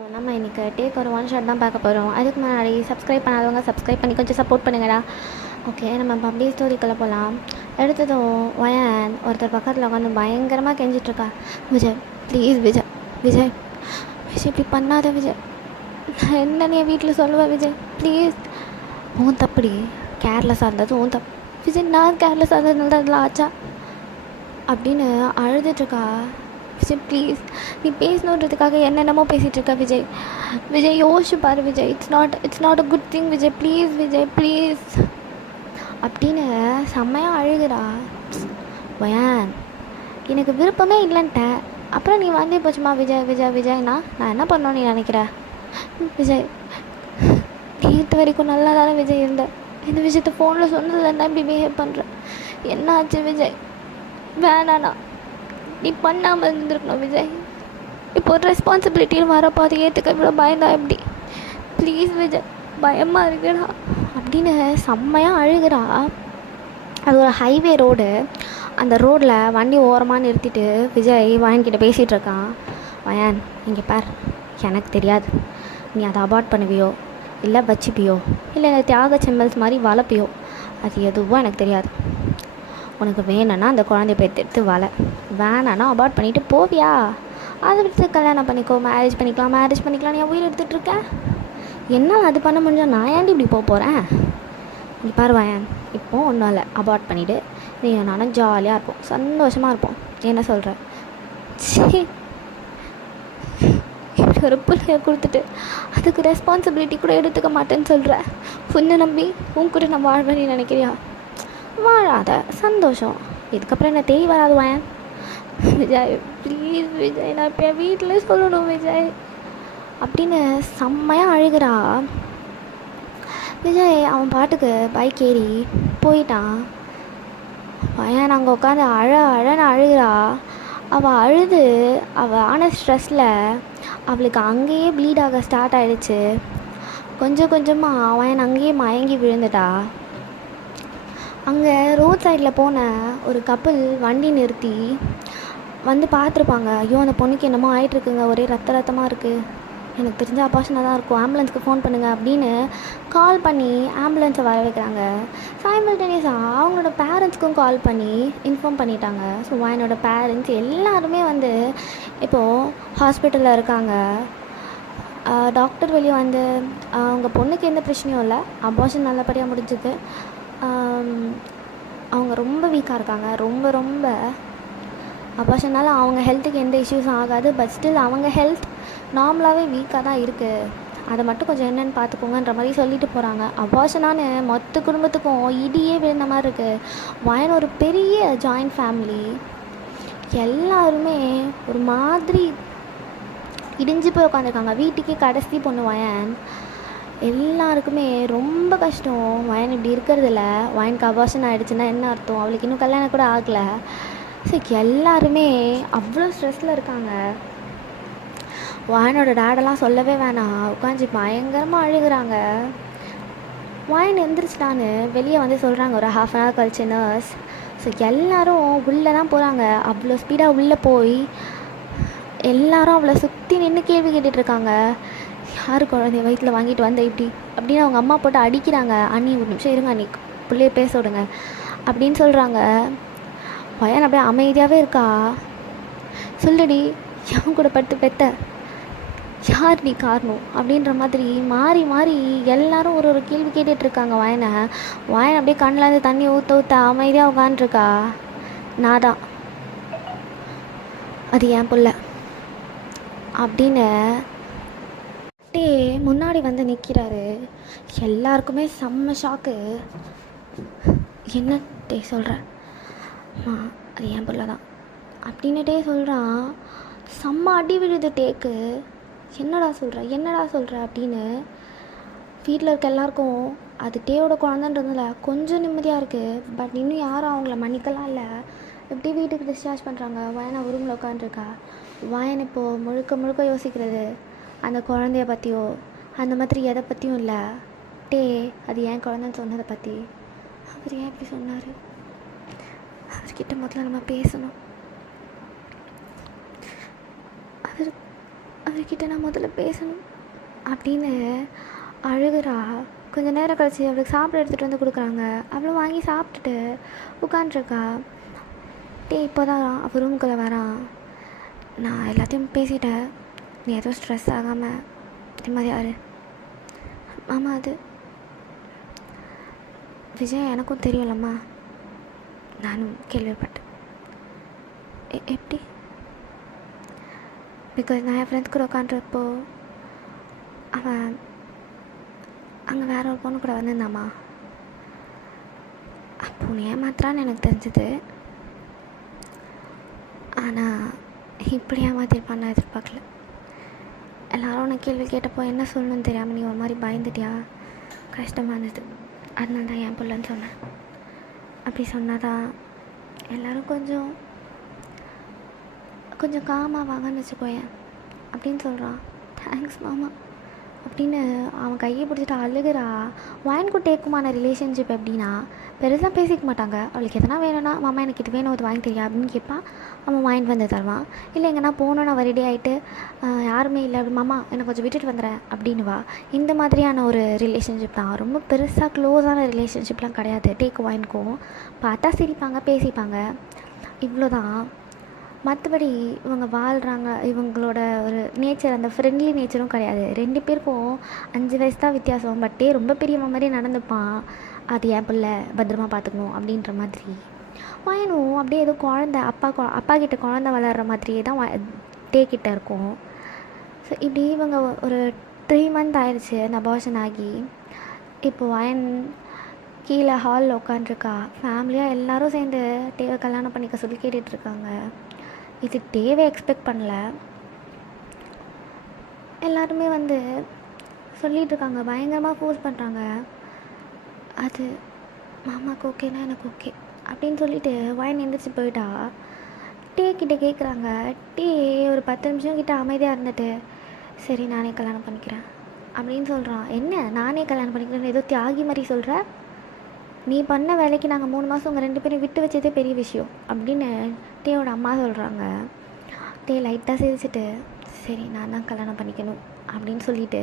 நம்ம இன்றைக்கி டேக் ஒரு ஒன் ஷாட் தான் பார்க்க போகிறோம். அதுக்கு முன்னாடி சப்ஸ்கிரைப் பண்ணாதவங்க சப்ஸ்கிரைப் பண்ணி கொஞ்சம் சப்போர்ட் பண்ணுங்கடா. ஓகே, நம்ம பப்ளி ஸ்டோரிக்குள்ளே போகலாம். எடுத்ததும் வயன் ஒருத்தர் பக்கத்தில் உட்காந்து பயங்கரமாக கெஞ்சிட்ருக்கா. விஜய் ப்ளீஸ், விஜய் விஜய் விஜய் இப்படி பண்ணாத விஜய், நான் என்ன என் வீட்டில் சொல்லுவேன் விஜய் ப்ளீஸ். உன் தப்படி, கேர்லெஸ்ஸாக இருந்தது உன் தப்பு விஜய், நான் கேர்லெஸ்ஸாக இருந்ததுனால தான் அதெல்லாம் ஆச்சா அப்படின்னு அழுதுட்ருக்கா. விஜய் ப்ளீஸ், நீ பேசணுன்றதுக்காக என்னென்னமோ பேசிகிட்ருக்க விஜய். விஜய் யோசிச்சு பாரு Vijay, it's not a good thing Vijay please, Vijay please அப்படின்னு செம்மையாக அழுகிறா. வயான், எனக்கு விருப்பமே இல்லைன்ட்டேன், அப்புறம் நீ வந்தே போச்சுமா விஜய் விஜய் விஜய்னா நான் என்ன பண்ணோன்னு நீ நினைக்கிற? விஜய், நேற்று வரைக்கும் நல்லா தானே விஜய் இருந்தேன், இந்த விஷயத்த ஃபோனில் சொன்னதில் என்ன இப்படி பிஹேவ் பண்ணுறேன்? என்ன ஆச்சு விஜய்? வேணாண்ணா, நீ பண்ணாமல் இருந்திருக்கணும் விஜய். இப்போ ஒரு ரெஸ்பான்சிபிலிட்டின்னு வரப்போ அதை ஏற்றுக்க இவ்வளோ பயந்தா எப்படி? ப்ளீஸ் விஜய், பயமாக இருக்குடா அப்படின்னு செம்மையாக அழுகிறா. அது ஒரு ஹைவே ரோடு. அந்த ரோட்டில் வண்டி ஓரமாக நிறுத்திட்டு விஜய் வயன்கிட்ட பேசிகிட்டு இருக்கான். வயன், இங்கே பார், எனக்கு தெரியாது நீ அதை அபார்ட் பண்ணுவியோ இல்லை வச்சுப்பியோ இல்லை இந்த தியாக செம்மல்ஸ் மாதிரி வளர்ப்பியோ, அது எதுவும் எனக்கு தெரியாது. உனக்கு வேணும்னா அந்த குழந்தைய பெற்றெடுத்து வேணான்னா அபார்ட் பண்ணிவிட்டு போவியா? அதை விட்டு கல்யாணம் பண்ணிக்கோ, மேரேஜ் பண்ணிக்கலாம் நீ உயிர் எடுத்துகிட்ருக்கேன். என்னால் அது பண்ண முடிஞ்சால் நான் ஏன்டி இப்படி போக போகிறேன்? நீ பாருவாயன், இப்போது ஒன்றும் இல்லை, அபார்ட் பண்ணிவிட்டு நீ நானும் ஜாலியாக இருப்போம், சந்தோஷமாக இருப்போம். என்ன சொல்கிற? சரி, இப்படி ஒரு பிள்ளைய கொடுத்துட்டு அதுக்கு ரெஸ்பான்சிபிலிட்டி கூட எடுத்துக்க மாட்டேன்னு சொல்கிற. உன்னை நம்பி உன் கூட நான் வாழ்வேன்னு நினைக்கிறியா? வாழாத, சந்தோஷம். இதுக்கப்புறம் என்ன தேடி வராது வயன். விஜய் ப்ளீஸ் விஜய், நான் இப்போ என் வீட்டில் சொல்லணும் விஜய் அப்படின்னு செம்மையாக அழுகிறா. விஜய் அவன் பாட்டுக்கு பைக் ஏறி போயிட்டான். வயன் அங்கே உட்காந்து அழன்னு அழுகிறா. அவள் ஆன ஸ்ட்ரெஸ்ஸில் அவளுக்கு அங்கேயே ப்ளீட் ஆக ஸ்டார்ட் ஆகிடுச்சு. கொஞ்சம் கொஞ்சமாக அவன் அங்கேயே மயங்கி விழுந்துட்டா. அங்கே ரோட் சைடில் போன ஒரு கப்புள் வண்டி நிறுத்தி வந்து பார்த்துருப்பாங்க. ஐயோ, அந்த பொண்ணுக்கு என்னமோ ஆகிட்டுருக்குங்க, ஒரே ரத்தமாக இருக்குது, எனக்கு தெரிஞ்ச அபார்ஷனாக தான் இருக்கும், ஆம்புலன்ஸ்க்கு ஃபோன் பண்ணுங்கள் அப்படின்னு கால் பண்ணி ஆம்புலன்ஸை வர வைக்கிறாங்க. சைமல்டேனியஸாக அவங்களோட பேரண்ட்ஸ்க்கும் கால் பண்ணி இன்ஃபார்ம் பண்ணிட்டாங்க. ஸோ என்னோட பேரண்ட்ஸ் எல்லாருமே வந்து இப்போது ஹாஸ்பிட்டலில் இருக்காங்க. டாக்டர் வெளியே வந்து அவங்க பொண்ணுக்கு எந்த பிரச்சனையும் இல்லை, அபார்ஷன் நல்லபடியாக முடிஞ்சுது. அவங்க ரொம்ப வீக்காக இருக்காங்க, ரொம்ப அபார்ஷனால் அவங்க ஹெல்த்துக்கு எந்த இஷ்யூஸும் ஆகாது. பட் ஸ்டில் அவங்க ஹெல்த் நார்மலாகவே வீக்காக தான் இருக்குது, அதை மட்டும் கொஞ்சம் என்னென்னு பார்த்துக்கோங்கன்ற மாதிரி சொல்லிட்டு போகிறாங்க. அபார்ஷனானு மொத்த குடும்பத்துக்கும் இடியே விழுந்த மாதிரி இருக்குது. வயன் ஒரு பெரிய ஜாயிண்ட் ஃபேமிலி, எல்லாருமே ஒரு மாதிரி இடிஞ்சு போய் உட்காந்துருக்காங்க. வீட்டுக்கே கடைசி பொண்ணு வயன். எல்லாருக்குமே ரொம்ப கஷ்டம். வயன் இப்படி இருக்கிறதில்ல. வயனுக்கு அபார்ஷன் ஆகிடுச்சுன்னா என்ன அர்த்தம்? அவளுக்கு இன்னும் கல்யாணம் கூட ஆகலை. ஸோ எல்லாருமே அவ்வளோ ஸ்ட்ரெஸ்ஸில் இருக்காங்க. வயனோட டேடெல்லாம் சொல்லவே வேணாம், உட்காந்து பயங்கரமாக அழுகிறாங்க. வயன் எந்திரிச்சிட்டான்னு வெளியே வந்து சொல்கிறாங்க ஒரு ½ கழிச்சு நர்ஸ். ஸோ எல்லோரும் உள்ளே தான் போகிறாங்க. அவ்வளோ ஸ்பீடாக உள்ளே போய் எல்லாரும் அவளை சுற்றி நின்று கேள்வி கேட்டுட்ருக்காங்க. யார் குழந்தைய வயிற்றில் வாங்கிட்டு வந்த இப்படி அப்படின்னு அவங்க அம்மா போட்டு அடிக்கிறாங்க. அண்ணி ஒரு நிமிஷம் இருங்க, அண்ணி பிள்ளைய பேச விடுங்க அப்படின்னு சொல்கிறாங்க. வயன் அப்படியே அமைதியாகவே இருக்கா. சொல்லுடி, எவன் கூட படுத்து பெத்த, யார் நீ காரணம் அப்படின்ற மாதிரி மாறி மாறி எல்லாரும் ஒரு கேள்வி கேட்டுட்ருக்காங்க வயனை. வயன் அப்படியே கண்ணிலேருந்து தண்ணி ஊற்ற அமைதியாக உட்காந்துருக்கா. நான் தான், அது என் புள்ள அப்படின்னு முன்னாடி வந்து நிற்கிறாரு. எல்லாருக்குமே செம்ம ஷாக்கு. என்ன சொல்கிறேன், அது என் பிள்ளை தான் அப்படின்னுட்டே சொல்கிறான். செம்ம அடி விழுது டேக்கு. என்னடா சொல்கிற அப்படின்னு வீட்டில் இருக்க எல்லாருக்கும் அது டேயோட குழந்தைன்றதுல கொஞ்சம் நிம்மதியாக இருக்குது. பட் இன்னும் யாரும் அவங்கள மன்னிக்கலாம் இல்லை. எப்படி வீட்டுக்கு டிஸ்சார்ஜ் பண்ணுறாங்க. வயனை ரூமில் உட்காந்துருக்கா. வயன் இப்போது முழுக்க யோசிக்கிறது அந்த குழந்தைய பற்றியோ அந்த மாதிரி எதை பற்றியும் இல்லை. அது ஏன் குழந்தைன்னு சொன்னதை பற்றி. அவர் ஏன் இப்படி சொன்னார்? அவர்கிட்ட முதல்ல நம்ம பேசணும். அவர் அவர்கிட்ட நான் முதல்ல பேசணும் அப்படின்னு அழுகிறா. கொஞ்சம் நேரம் கழிச்சு அவளுக்கு சாப்பிட எடுத்துகிட்டு வந்து கொடுக்குறாங்க. அவளும் வாங்கி சாப்பிட்டுட்டு உட்காண்ட்ருக்கா. இப்போ தான் அவள் ரூமுக்குள்ளே வரான். நான் எல்லாத்தையும் பேசிட்டேன், நீ எதுவும் ஸ்ட்ரெஸ் ஆகாமல் நிம்மதியாக இரு. ஆமாம், அது விஜய் எனக்கும் தெரியும்லம்மா. நானும் கேள்விப்பட்டேன். எப்படி? பிகாஸ் நான் என் ஃப்ரெண்ட்ஸ் கூட உட்காண்ட்றப்போ அவன் அங்கே வேற ஒரு பொண்ணு கூட வந்திருந்தாம்மா. அப்போ நீ ஏமாத்துறான்னு எனக்கு தெரிஞ்சுது. ஆனால் இப்படி ஏமாத்திருப்பான்னு நான் எதிர்பார்க்கல. எல்லோரும் உன்னை கேள்வி கேட்டப்போ என்ன சொல்லணும்னு தெரியாமல் நீ ஒரு மாதிரி பயந்துட்டியா? கஷ்டமாக இருந்தது. அதனால தான் என் பிள்ளைன்னு சொன்னேன். அப்படி சொன்னாதான் எல்லோரும் கொஞ்சம் காமாக வாங்கன்னு வச்சுக்கோயேன் அப்படின்னு சொல்கிறான். தேங்க்ஸ் மாமா அப்படின்னு அவன் கையை பிடிச்சிட்டு அழுகிறா. வாங்கிட்டு டேக்குமான ரிலேஷன்ஷிப் எப்படின்னா, பெருசாக பேசிக்க மாட்டாங்க. அவளுக்கு எதனா வேணும்னா, மாமா எனக்கு இது வேணும், இது வாங்கி தெரியா அப்படின்னு கேட்பான். அவன் வாங்கிட்டு வந்து தருவான். இல்லை எங்கன்னா போகணுன்னு அவள் ரெடி ஆகிட்டு யாருமே இல்லை அப்படி, மாமா எனக்கு கொஞ்சம் விட்டுட்டு வந்துடுறேன் அப்படின்னுவா. இந்த மாதிரியான ஒரு ரிலேஷன்ஷிப் தான். ரொம்ப பெருசாக க்ளோஸான ரிலேஷன்ஷிப்லாம் கிடையாது. டேக்கு வாங்கிக்கும் பார்த்தா சிரிப்பாங்க, பேசிப்பாங்க, இவ்வளோதான். மற்றபடி இவங்க வாழ்கிறாங்க, இவங்களோட ஒரு நேச்சர் அந்த ஃப்ரெண்ட்லி நேச்சரும் கிடையாது. 2 பேருக்கும் 5 வயசு தான் வித்தியாசம். பட்டே ரொம்ப பெரியவன் மாதிரி நடந்துப்பான். அது என் பிள்ளை, பத்திரமா பார்த்துக்கணும் அப்படின்ற மாதிரி. வாயனும் அப்படியே ஏதோ குழந்த அப்பா கிட்ட குழந்த வளர்கிற மாதிரியே தான் டே கிட்ட இருக்கும். ஸோ இப்படி இவங்க ஒரு 3 month ஆயிடுச்சு அந்த அபார்ஷன் ஆகி. இப்போது வாயன் கீழே ஹாலில் உட்காண்ட்ருக்கா. ஃபேமிலியாக எல்லோரும் சேர்ந்து டேவை கல்யாணம் பண்ணிக்க சொல்லி கேட்டுட்ருக்காங்க. இது டேவை எக்ஸ்பெக்ட் பண்ணல. எல்லாருமே சொல்லிகிட்ருக்காங்க, பயங்கரமாக ஃபோர்ஸ் பண்ணுறாங்க. அது மாமாவுக்கு ஓகேனா எனக்கு ஓகே அப்படின்னு சொல்லிவிட்டு வாயின் எழுந்திரிச்சு போயிட்டா. டே கிட்டே கேட்குறாங்க. டே ஒரு 10 நிமிஷம் கிட்ட அமைதியாக இருந்துட்டு, சரி நானே கல்யாணம் பண்ணிக்கிறேன் அப்படின்னு சொல்கிறான். என்ன நானே கல்யாணம் பண்ணிக்கிறேன்னு ஏதோ தியாகி மாதிரி சொல்கிற? நீ பண்ண வேலைக்கு நாங்கள் 3 மாதம் உங்கள் 2 பேரும் விட்டு வச்சதே பெரிய விஷயம் அப்படின்னு டேயோட அம்மா சொல்கிறாங்க. டே லைட்டாக சிரிச்சிட்டு, சரி நான் தான் கல்யாணம் பண்ணிக்கணும் அப்படின்னு சொல்லிவிட்டு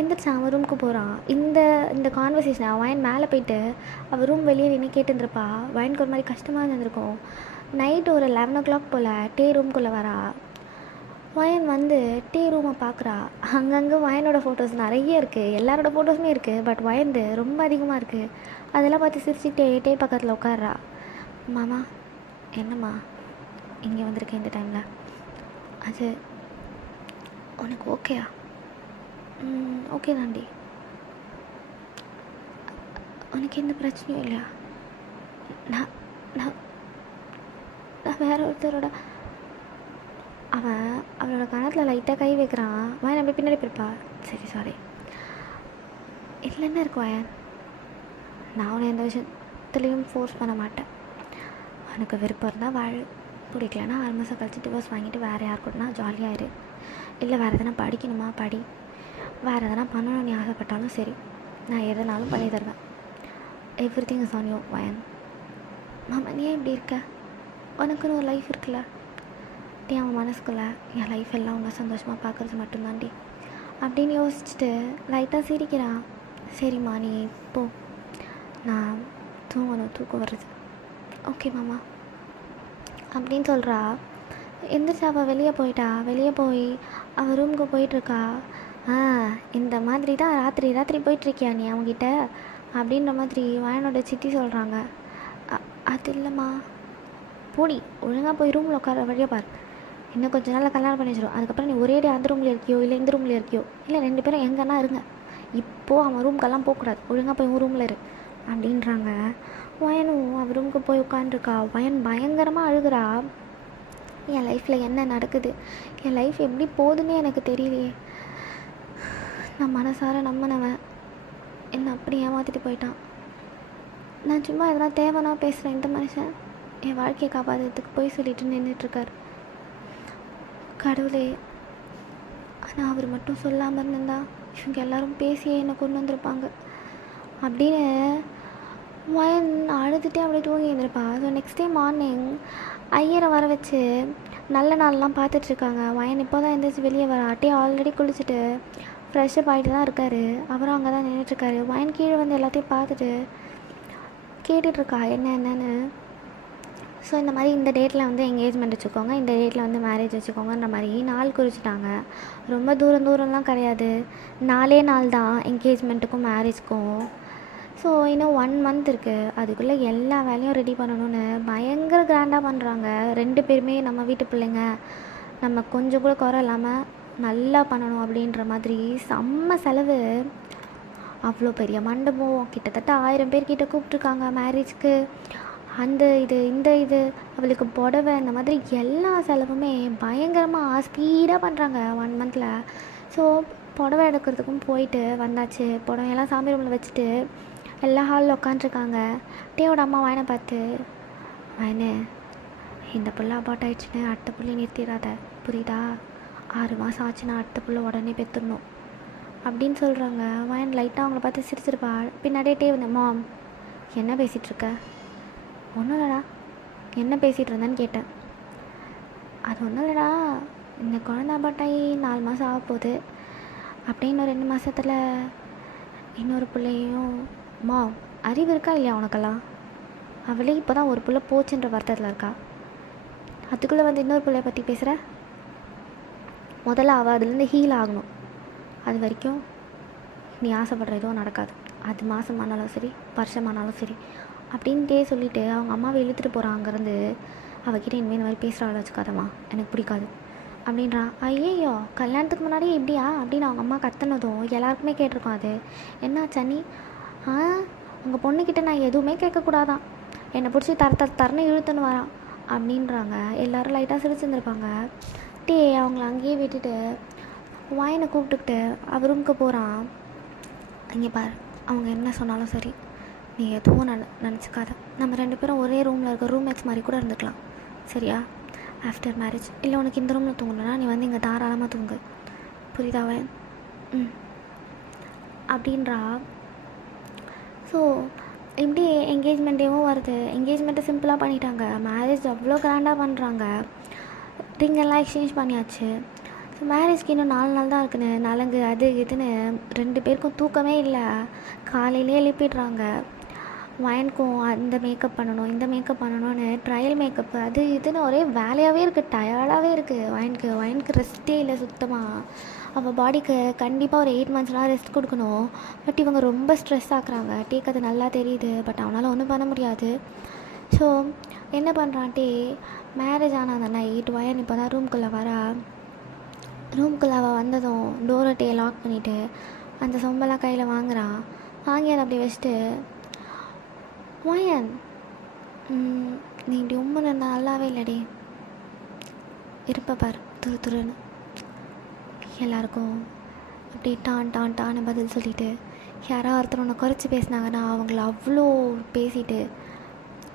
எந்திரிச்சு அவன் ரூமுக்கு போகிறான். இந்த கான்வர்சேஷன் அவன் மேலே போயிட்டு அவள் ரூம் வெளியே நின்று கேட்டுருப்பா. வயனுக்கு ஒரு மாதிரி கஷ்டமாக இருந்திருக்கும். நைட்டு ஒரு 11 o'clock போல் டே ரூம்குள்ளே வரா. வயன் டே ரூமை பார்க்குறா. அங்கங்கே வயனோட ஃபோட்டோஸ் நிறைய இருக்குது, எல்லாரோட ஃபோட்டோஸுமே இருக்குது. பட் வயந்து ரொம்ப அதிகமாக இருக்குது. அதெல்லாம் பார்த்து சிரிச்சுட்டே டே பக்கத்தில் உட்கார்றா. மாமா என்னம்மா இங்கே வந்திருக்கேன் இந்த டைமில்? அது உனக்கு ஓகேயா? ஓகே தாண்டி. உனக்கு எந்த பிரச்சனையும் இல்லையா? நான் நான் நான் வேற ஒருத்தரோட அவளோட கணத்தில் லைட்டாக கை வைக்கிறான். வயன் அப்படி பின்னாடி போயிருப்பா. சரி சாரி. இதில் என்ன இருக்கு வயன்? நான் உன்னை எந்த விஷயத்துலேயும் ஃபோர்ஸ் பண்ண மாட்டேன். உனக்கு விருப்பம் இருந்தால் வாழ், பிடிக்கலன்னா 6 மாதம் கழிச்சு டிவோர்ஸ் வாங்கிட்டு வேறு யார் கூடனா ஜாலியாக இரு. இல்லை வேறு எதனா படிக்கணுமா படி, வேறு எதனா பண்ணணும்னு நீ ஆசைப்பட்டாலும் சரி, நான் எதனாலும் பண்ணி தருவேன். எவ்ரிதிங் இஸ் ஆன் யூ வயன். மாமா நீ ஏன் இப்படி இருக்க? உனக்குன்னு ஒரு லைஃப் இருக்குல்ல. நீ அவன் மனசுக்குள்ள என் லைஃப் எல்லாம் உன்னை சந்தோஷமாக பார்க்குறது மட்டும்தாண்டி அப்படின்னு யோசிச்சுட்டு லைட்டாக சிரிக்கிறான். சரிம்மா நீ போ, நான் தூங்கணும், தூக்கம் வருது. ஓகே மாமா அப்படின்னு சொல்கிறா. எந்திரிச்சு அவள் வெளியே போயிட்டா. வெளியே போய் அவள் ரூமுக்கு போயிட்டுருக்கா. இந்த மாதிரி தான் ராத்திரி போயிட்டுருக்கியா நீ அவங்ககிட்ட அப்படின்ற மாதிரி வயனோட சித்தி சொல்கிறாங்க. அது இல்லைம்மா, போடி ஒழுங்காக போய் ரூமில் உட்கார வழியாக பாரு. இன்னும் கொஞ்சம் நாளில் கல்யாணம் பண்ணி வச்சிடும். அதுக்கப்புறம் நீ ஒரே அந்த ரூமில் இருக்கியோ இல்லை இந்த ரூமில் இருக்கியோ, இல்லை 2 பேரும் எங்கன்னா இருங்க. இப்போது அவன் ரூம்க்கெல்லாம் போகக்கூடாது, ஒழுங்காக போய் உன் ரூமில் இரு அப்படின்றாங்க. வயனும் அவன் ரூமுக்கு போய் உட்காந்துருக்கா. வயன் பயங்கரமாக அழுகிறா. என் லைஃப்பில் என்ன நடக்குது, என் லைஃப் எப்படி போகுதுன்னே எனக்கு தெரியலையே. நான் மனசார நம்பினவன் என்னை அப்படி ஏமாற்றிட்டு போயிட்டான். நான் சும்மா எதனா தேவைன்னா பேசுகிறேன். இந்த மனுஷன் என் வாழ்க்கையை காப்பாற்றுறதுக்கு போய் சொல்லிட்டு நின்றுட்டுருக்கார். கடவுளே, ஆனால் அவர் மட்டும் சொல்லாமல் இருந்திருந்தா இவங்க எல்லோரும் பேசியே என்னை கொண்டு வந்திருப்பாங்க அப்படின்னு வயன் அழுதுகிட்டே அப்படியே தூங்கி இருந்திருப்பா. ஸோ நெக்ஸ்ட் டே மார்னிங் ஐயரை வர வச்சு நல்ல நாள்லாம் பார்த்துட்ருக்காங்க. வயன் இப்போ தான் எந்திரிச்சு வெளியே வரா. டீ ஆல்ரெடி குளிச்சுட்டு ஃப்ரெஷ்ஷப் ஆகிட்டு தான் இருக்காரு. அவரும் அங்கே தான் நின்றுட்டுருக்காரு. வயன் கீழே வந்து எல்லாத்தையும் பார்த்துட்டு கேட்டுட்ருக்கா என்னன்னு. ஸோ இந்த மாதிரி இந்த டேட்டில் வந்து என்கேஜ்மெண்ட் வச்சுக்கோங்க, இந்த டேட்டில் வந்து மேரேஜ் வச்சுக்கோங்கன்ற மாதிரி நாள் குறிச்சிட்டாங்க. ரொம்ப தூரம்லாம் கிடையாது, 4 நாள் தான் என்கேஜ்மெண்ட்டுக்கும் மேரேஜ்க்கும். ஸோ இன்னும் 1 மந்த் இருக்குது. அதுக்குள்ளே எல்லா வேலையும் ரெடி பண்ணணும்னு பயங்கர கிராண்டாக பண்ணுறாங்க. 2 பேருமே நம்ம வீட்டு பிள்ளைங்க, நம்ம கொஞ்சம் கூட குறை இல்லாமல் நல்லா பண்ணணும் அப்படின்ற மாதிரி செம்ம செலவு. அவ்வளோ பெரிய மண்டபம், கிட்டத்தட்ட 1000 பேர்கிட்ட கூப்பிட்ருக்காங்க மேரேஜ்க்கு. அந்த இந்த அவளுக்கு புடவை, இந்த மாதிரி எல்லா செலவுமே பயங்கரமாக ஸ்பீடாக பண்ணுறாங்க 1 மந்தில். ஸோ புடவை எடுக்கிறதுக்கும் போயிட்டு வந்தாச்சு. புடவையெல்லாம் சாமி ரூமில் வச்சுட்டு எல்லா ஹாலில் உட்காண்ட்ருக்காங்க. டேயோட அம்மா வயனை பார்த்து, வயனு இந்த புள்ள அபார்ட் ஆகிடுச்சுன்னு அடுத்த புள்ளி நிறுத்திடாத, புரியுதா? 6 மாதம் ஆச்சுன்னா அடுத்த புள்ள உடனே பெற்றுடணும் அப்படின்னு சொல்கிறாங்க. வயன் லைட்டாக அவங்கள பார்த்து சிரிச்சிருப்பா. பின்னாடியே டே வந்து, மாம் என்ன பேசிகிட்ருக்க? ஒன்றும் இல்லைடா, என்ன பேசிகிட்டு இருந்தேன்னு கேட்டேன். அது ஒன்றும் இல்லைடா, இந்த குழந்தை அபார்ட்டாகி 4 மாதம் ஆக போகுது. அப்படியே இன்னும் 2 மாதத்தில் இன்னொரு பிள்ளையும். மா அறிவு இருக்கா இல்லையா உனக்கெல்லாம்? அவளே இப்போ தான் ஒரு பிள்ளை போச்சுன்ற வருத்தத்தில் இருக்கா. அதுக்குள்ளே வந்து இன்னொரு பிள்ளைய பற்றி பேசுகிற? முதல்ல அவள் அதுலேருந்து ஹீல் ஆகணும். அது வரைக்கும் நீ ஆசைப்படுற எதுவும் நடக்காது. அது மாதமானாலும் சரி, வருஷமானாலும் சரி அப்படின்ட்டே சொல்லிவிட்டு அவங்க அம்மாவை இழுத்துட்டு போகிறான் அங்கேருந்து. அவகிட்ட இனிமேல் இந்த மாதிரி பேசுகிற ஆள் வச்சுக்காதம்மா, எனக்கு பிடிக்காது அப்படின்றான். ஐயோ கல்யாணத்துக்கு முன்னாடியே இப்படியா அப்படின்னு அவங்க அம்மா கத்துனதும் எல்லாருக்குமே கேட்டிருக்கோம். அது என்ன சன்னி, உங்கள் பொண்ணுக்கிட்ட நான் எதுவுமே கேட்கக்கூடாதான், என்னை பிடிச்சி தரன்னு இழுத்துன்னு வரான் அப்படின்றாங்க. எல்லோரும் லைட்டாக சிரிச்சுருந்துருப்பாங்க. டே அவங்கள அங்கேயே விட்டுட்டு வாயினை கூப்பிட்டுக்கிட்டு அவர் ரூமுக்கு போகிறான். இங்கே பார், அவங்க என்ன சொன்னாலும் சரி, நீ எதுவும் நினச்சிக்காத. நம்ம 2 பேரும் ஒரே ரூமில் இருக்க ரூம்மேட்ஸ் மாதிரி கூட இருந்துக்கலாம், சரியா? ஆஃப்டர் மேரேஜ் இல்லை உனக்கு இந்த ரூமில் தூங்கணுன்னா நீ வந்து இங்கே தாராளமாக தூங்கு, புரியுதாவே? அப்படின்றா. ஸோ இப்படி என்கேஜ்மெண்ட்டேவும் வருது. என்கேஜ்மெண்ட்டை சிம்பிளாக பண்ணிட்டாங்க, மேரேஜ் அவ்வளோ கிராண்டாக பண்ணுறாங்க. ரிங்கெல்லாம் எக்ஸ்சேஞ்ச் பண்ணியாச்சு. ஸோ மேரேஜ்க்கு இன்னும் 4 நாள் தான் இருக்குன்னு நலங்கு அது இதுன்னு 2 பேருக்கும் தூக்கமே இல்லை. காலையிலே எழுப்பிடுறாங்க. வயனுக்கும் அந்த மேக்கப் பண்ணணும், இந்த மேக்கப் பண்ணணும்னு ட்ரையல் மேக்கப்பு அது இதுன்னு ஒரே வேலையாகவே இருக்குது. டயர்டாகவே இருக்குது வயனுக்கு ரெஸ்ட்டே இல்லை சுத்தமாக. அவள் பாடிக்கு கண்டிப்பாக ஒரு 8 மந்த்ஸ்லாம் ரெஸ்ட் கொடுக்கணும். பட் இவங்க ரொம்ப ஸ்ட்ரெஸ் ஆக்குறாங்க. டேக்கு அது நல்லா தெரியுது, பட் அவனால் ஒன்றும் பண்ண முடியாது. ஸோ என்ன பண்ணுறான் டே, மேரேஜ் ஆன அந்த நைட் வயன் இப்போ தான் ரூம்குள்ளே வரா. ரூம்குள்ளே அவள் வந்ததும் டோரை டே லாக் பண்ணிவிட்டு அந்த சொம்பெல்லாம் கையில் வாங்குறான். வாங்கி அதை அப்படி வச்சுட்டு, வயன் நீ இப்படி உண்மை நல்லாவே இல்லடி, இருப்ப பார் துருன்னு எல்லாருக்கும் அப்படி டான்னு பதில் சொல்லிவிட்டு, யாராவது ஒருத்தர் ஒன்று குறைச்சி பேசினாங்கன்னா அவங்கள அவ்வளோ பேசிட்டு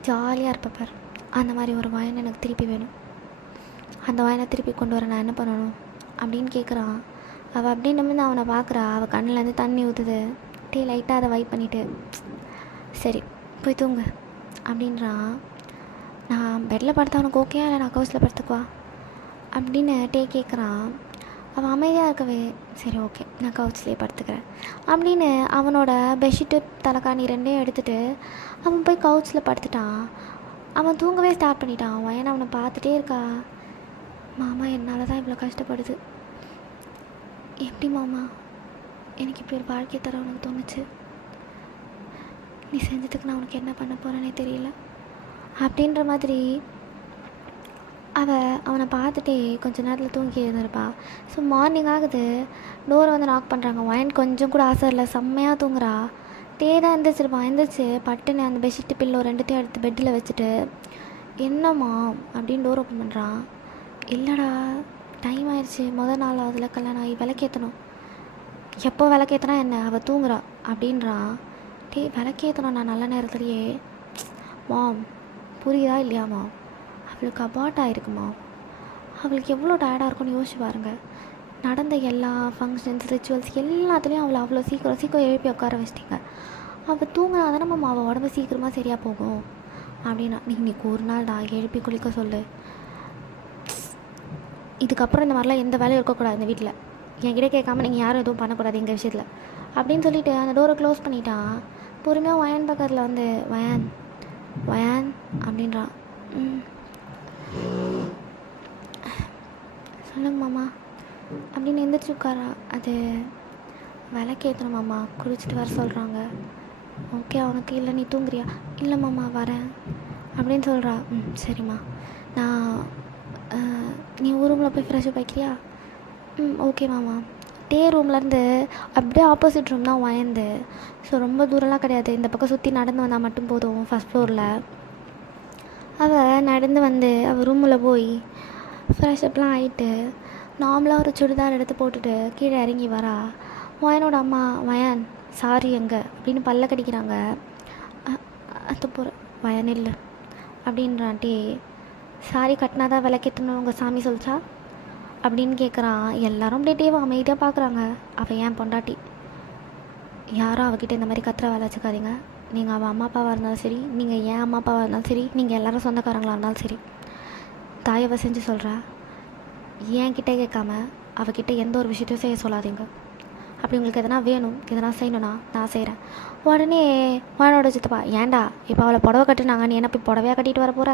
ஜாலியாக இருப்பார். அந்த மாதிரி ஒரு வயன் எனக்கு திருப்பி வேணும். அந்த வயனை திருப்பி கொண்டு வர நான் என்ன பண்ணணும் அப்படின்னு கேட்குறான். அவள் அப்படி நிமிர்ந்து அவனை பார்க்குறா. அவள் கண்ணிலேருந்து தண்ணி ஊற்றுது. டீ லைட்டாக அதை வைப் பண்ணிவிட்டு, சரி போய் தூங்கு அப்படின்றான். நான் பெட்டில் படுத்தா அவனுக்கு ஓகே, இல்லை நான் கவுஸில் படுத்துக்குவா அப்படின்னு டே கேட்குறான். அவன் அமைதியாக இருக்கவே, சரி ஓகே நான் கவுச்லேயே படுத்துக்கிறேன் அப்படின்னு அவனோட பெட்ஷீட்டு தலைக்காணி 2 எடுத்துகிட்டு அவன் போய் கவுச்சில் படுத்துட்டான். அவன் தூங்கவே ஸ்டார்ட் பண்ணிட்டான். வயன் அவனை பார்த்துட்டே இருக்கா. மாமா என்னால் தான் இவ்வளோ கஷ்டப்படுது, எப்படி மாமா எனக்கு இப்படி ஒரு வாழ்க்கை தர உனக்கு தோணுச்சு? நீ செஞ்சதுக்கு நான் உனக்கு என்ன பண்ண போகிறேன்னே தெரியல அப்படின்ற மாதிரி அவனை பார்த்துட்டே கொஞ்சம் நேரத்தில் தூங்கி எழுந்திருப்பா. ஸோ மார்னிங் ஆகுது, டோரை வந்து நாக் பண்ணுறாங்க. வயன் கொஞ்சம் கூட ஆசை இல்லை, செம்மையாக தூங்குறா. டே தான் எந்திரிச்சிருப்பான். எந்திரிச்சு பட்டுன்னு அந்த பெட்ஷீட்டு பில்லோ 2த்தையும் எடுத்து பெட்டில் வச்சுட்டு, என்னம்மா அப்படின்னு டோர் ஓப்பன் பண்ணுறான். இல்லைடா டைம் ஆயிடுச்சு, முதல் நாள் அதில் கல்யாணம் ஆகி விளக்கேற்றணும். எப்போ விளக்கேற்றினா என்ன, அவள் தூங்குறா அப்படின்றான். டே விளக்கேற்றணும் நான் நல்ல நேரத்துலையே. மாம் புரியுதா இல்லையாம்மா, அவளுக்கு அபார்ட் ஆகிருக்குமா, அவளுக்கு எவ்வளோ டயர்டாக இருக்கும்னு யோசிச்சு பாருங்கள். நடந்த எல்லா ஃபங்க்ஷன்ஸ் ரிச்சுவல்ஸ் எல்லாத்துலேயும் அவளை அவ்வளோ சீக்கிரம் எழுப்பி உட்கார வச்சிட்டிங்க. அவள் தூங்கினா தானே மாமா அவள் உடம்பு சீக்கிரமாக சரியாக போகும் அப்படின்னா. நீங்கள் ஒரு நாள் நான் எழுப்பி குளிக்க சொல்லு, இதுக்கப்புறம் இந்த மாதிரிலாம் எந்த வேலையும் இருக்கக்கூடாது இந்த வீட்டில். என்கிட்ட கேட்காம நீங்கள் யாரும் எதுவும் பண்ணக்கூடாது எங்கள் விஷயத்தில் அப்படின்னு சொல்லிவிட்டு அந்த டோரை க்ளோஸ் பண்ணிட்டான். பொறுமையாக வயான் பக்கத்தில் வந்து வயான் வயான் அப்படின்றான். சொல்லுங்க மாமா அப்படின்னு எந்திரிச்சு உட்காரா. அது விளக்கேற்றணும் மாமா, குளிச்சுட்டு வர சொல்கிறாங்க. ஓகே அவனுக்கு இல்லை, நீ தூங்குறியா? இல்லை மாமா வரேன் அப்படின்னு சொல்கிறா. சரிம்மா, நான் நீ ரூமில் போய் ஃப்ரெஷ்ஷப் வைக்கிறியா? ஓகே மாமா. டே ரூம்லேருந்து அப்படியே ஆப்போசிட் ரூம் தான் வயந்து. ஸோ ரொம்ப தூரம்லாம் கிடையாது, இந்த பக்கம் சுற்றி நடந்து வந்தால் மட்டும் போதும். ஃபஸ்ட் ஃப்ளோரில் அவள் நடந்து வந்து அவள் ரூமில் போய் ஃப்ரெஷ்அப்லாம் ஆகிட்டு நார்மலாக ஒரு சுடிதார் எடுத்து போட்டுட்டு கீழே இறங்கி வரா. வயனோட அம்மா வயன் சாரி எங்கே அப்படின்னு பல்ல கடிக்கிறாங்க. அது போகிற வயன் இல்லை அப்படின்றான். டே சாரி கட்டினாதான் விளக்கேற்றணும் உங்கள் சாமி சொல்லிச்சா அப்படின்னு கேட்குறான். எல்லோரும் அப்படியே டேவை அமைதியாக பார்க்குறாங்க. அவள் ஏன் பொண்டாட்டி, யாரும் அவகிட்ட இந்த மாதிரி கத்துற வேலை வச்சுக்காதீங்க. நீங்கள் அவள் அம்மா அப்பாவாக இருந்தாலும் சரி, நீங்கள் ஏன் அம்மா அப்பாவாக இருந்தாலும் சரி, நீங்கள் எல்லோரும் சொந்தக்காரங்களாக இருந்தாலும் சரி, தாயவை செஞ்சு சொல்கிறா. என்கிட்ட கேட்காம அவகிட்ட எந்த ஒரு விஷயத்தையும் செய்ய சொல்லாதீங்க. அப்படி உங்களுக்கு எதனா வேணும், எதனா செய்யணும்னா நான் செய்கிறேன். உடனே வாழோட சித்தப்பா, ஏன்டா இப்போ அவளை புடவை கட்டுனாங்க, நீ என்ன போய் புடவையாக கட்டிட்டு வர போகிற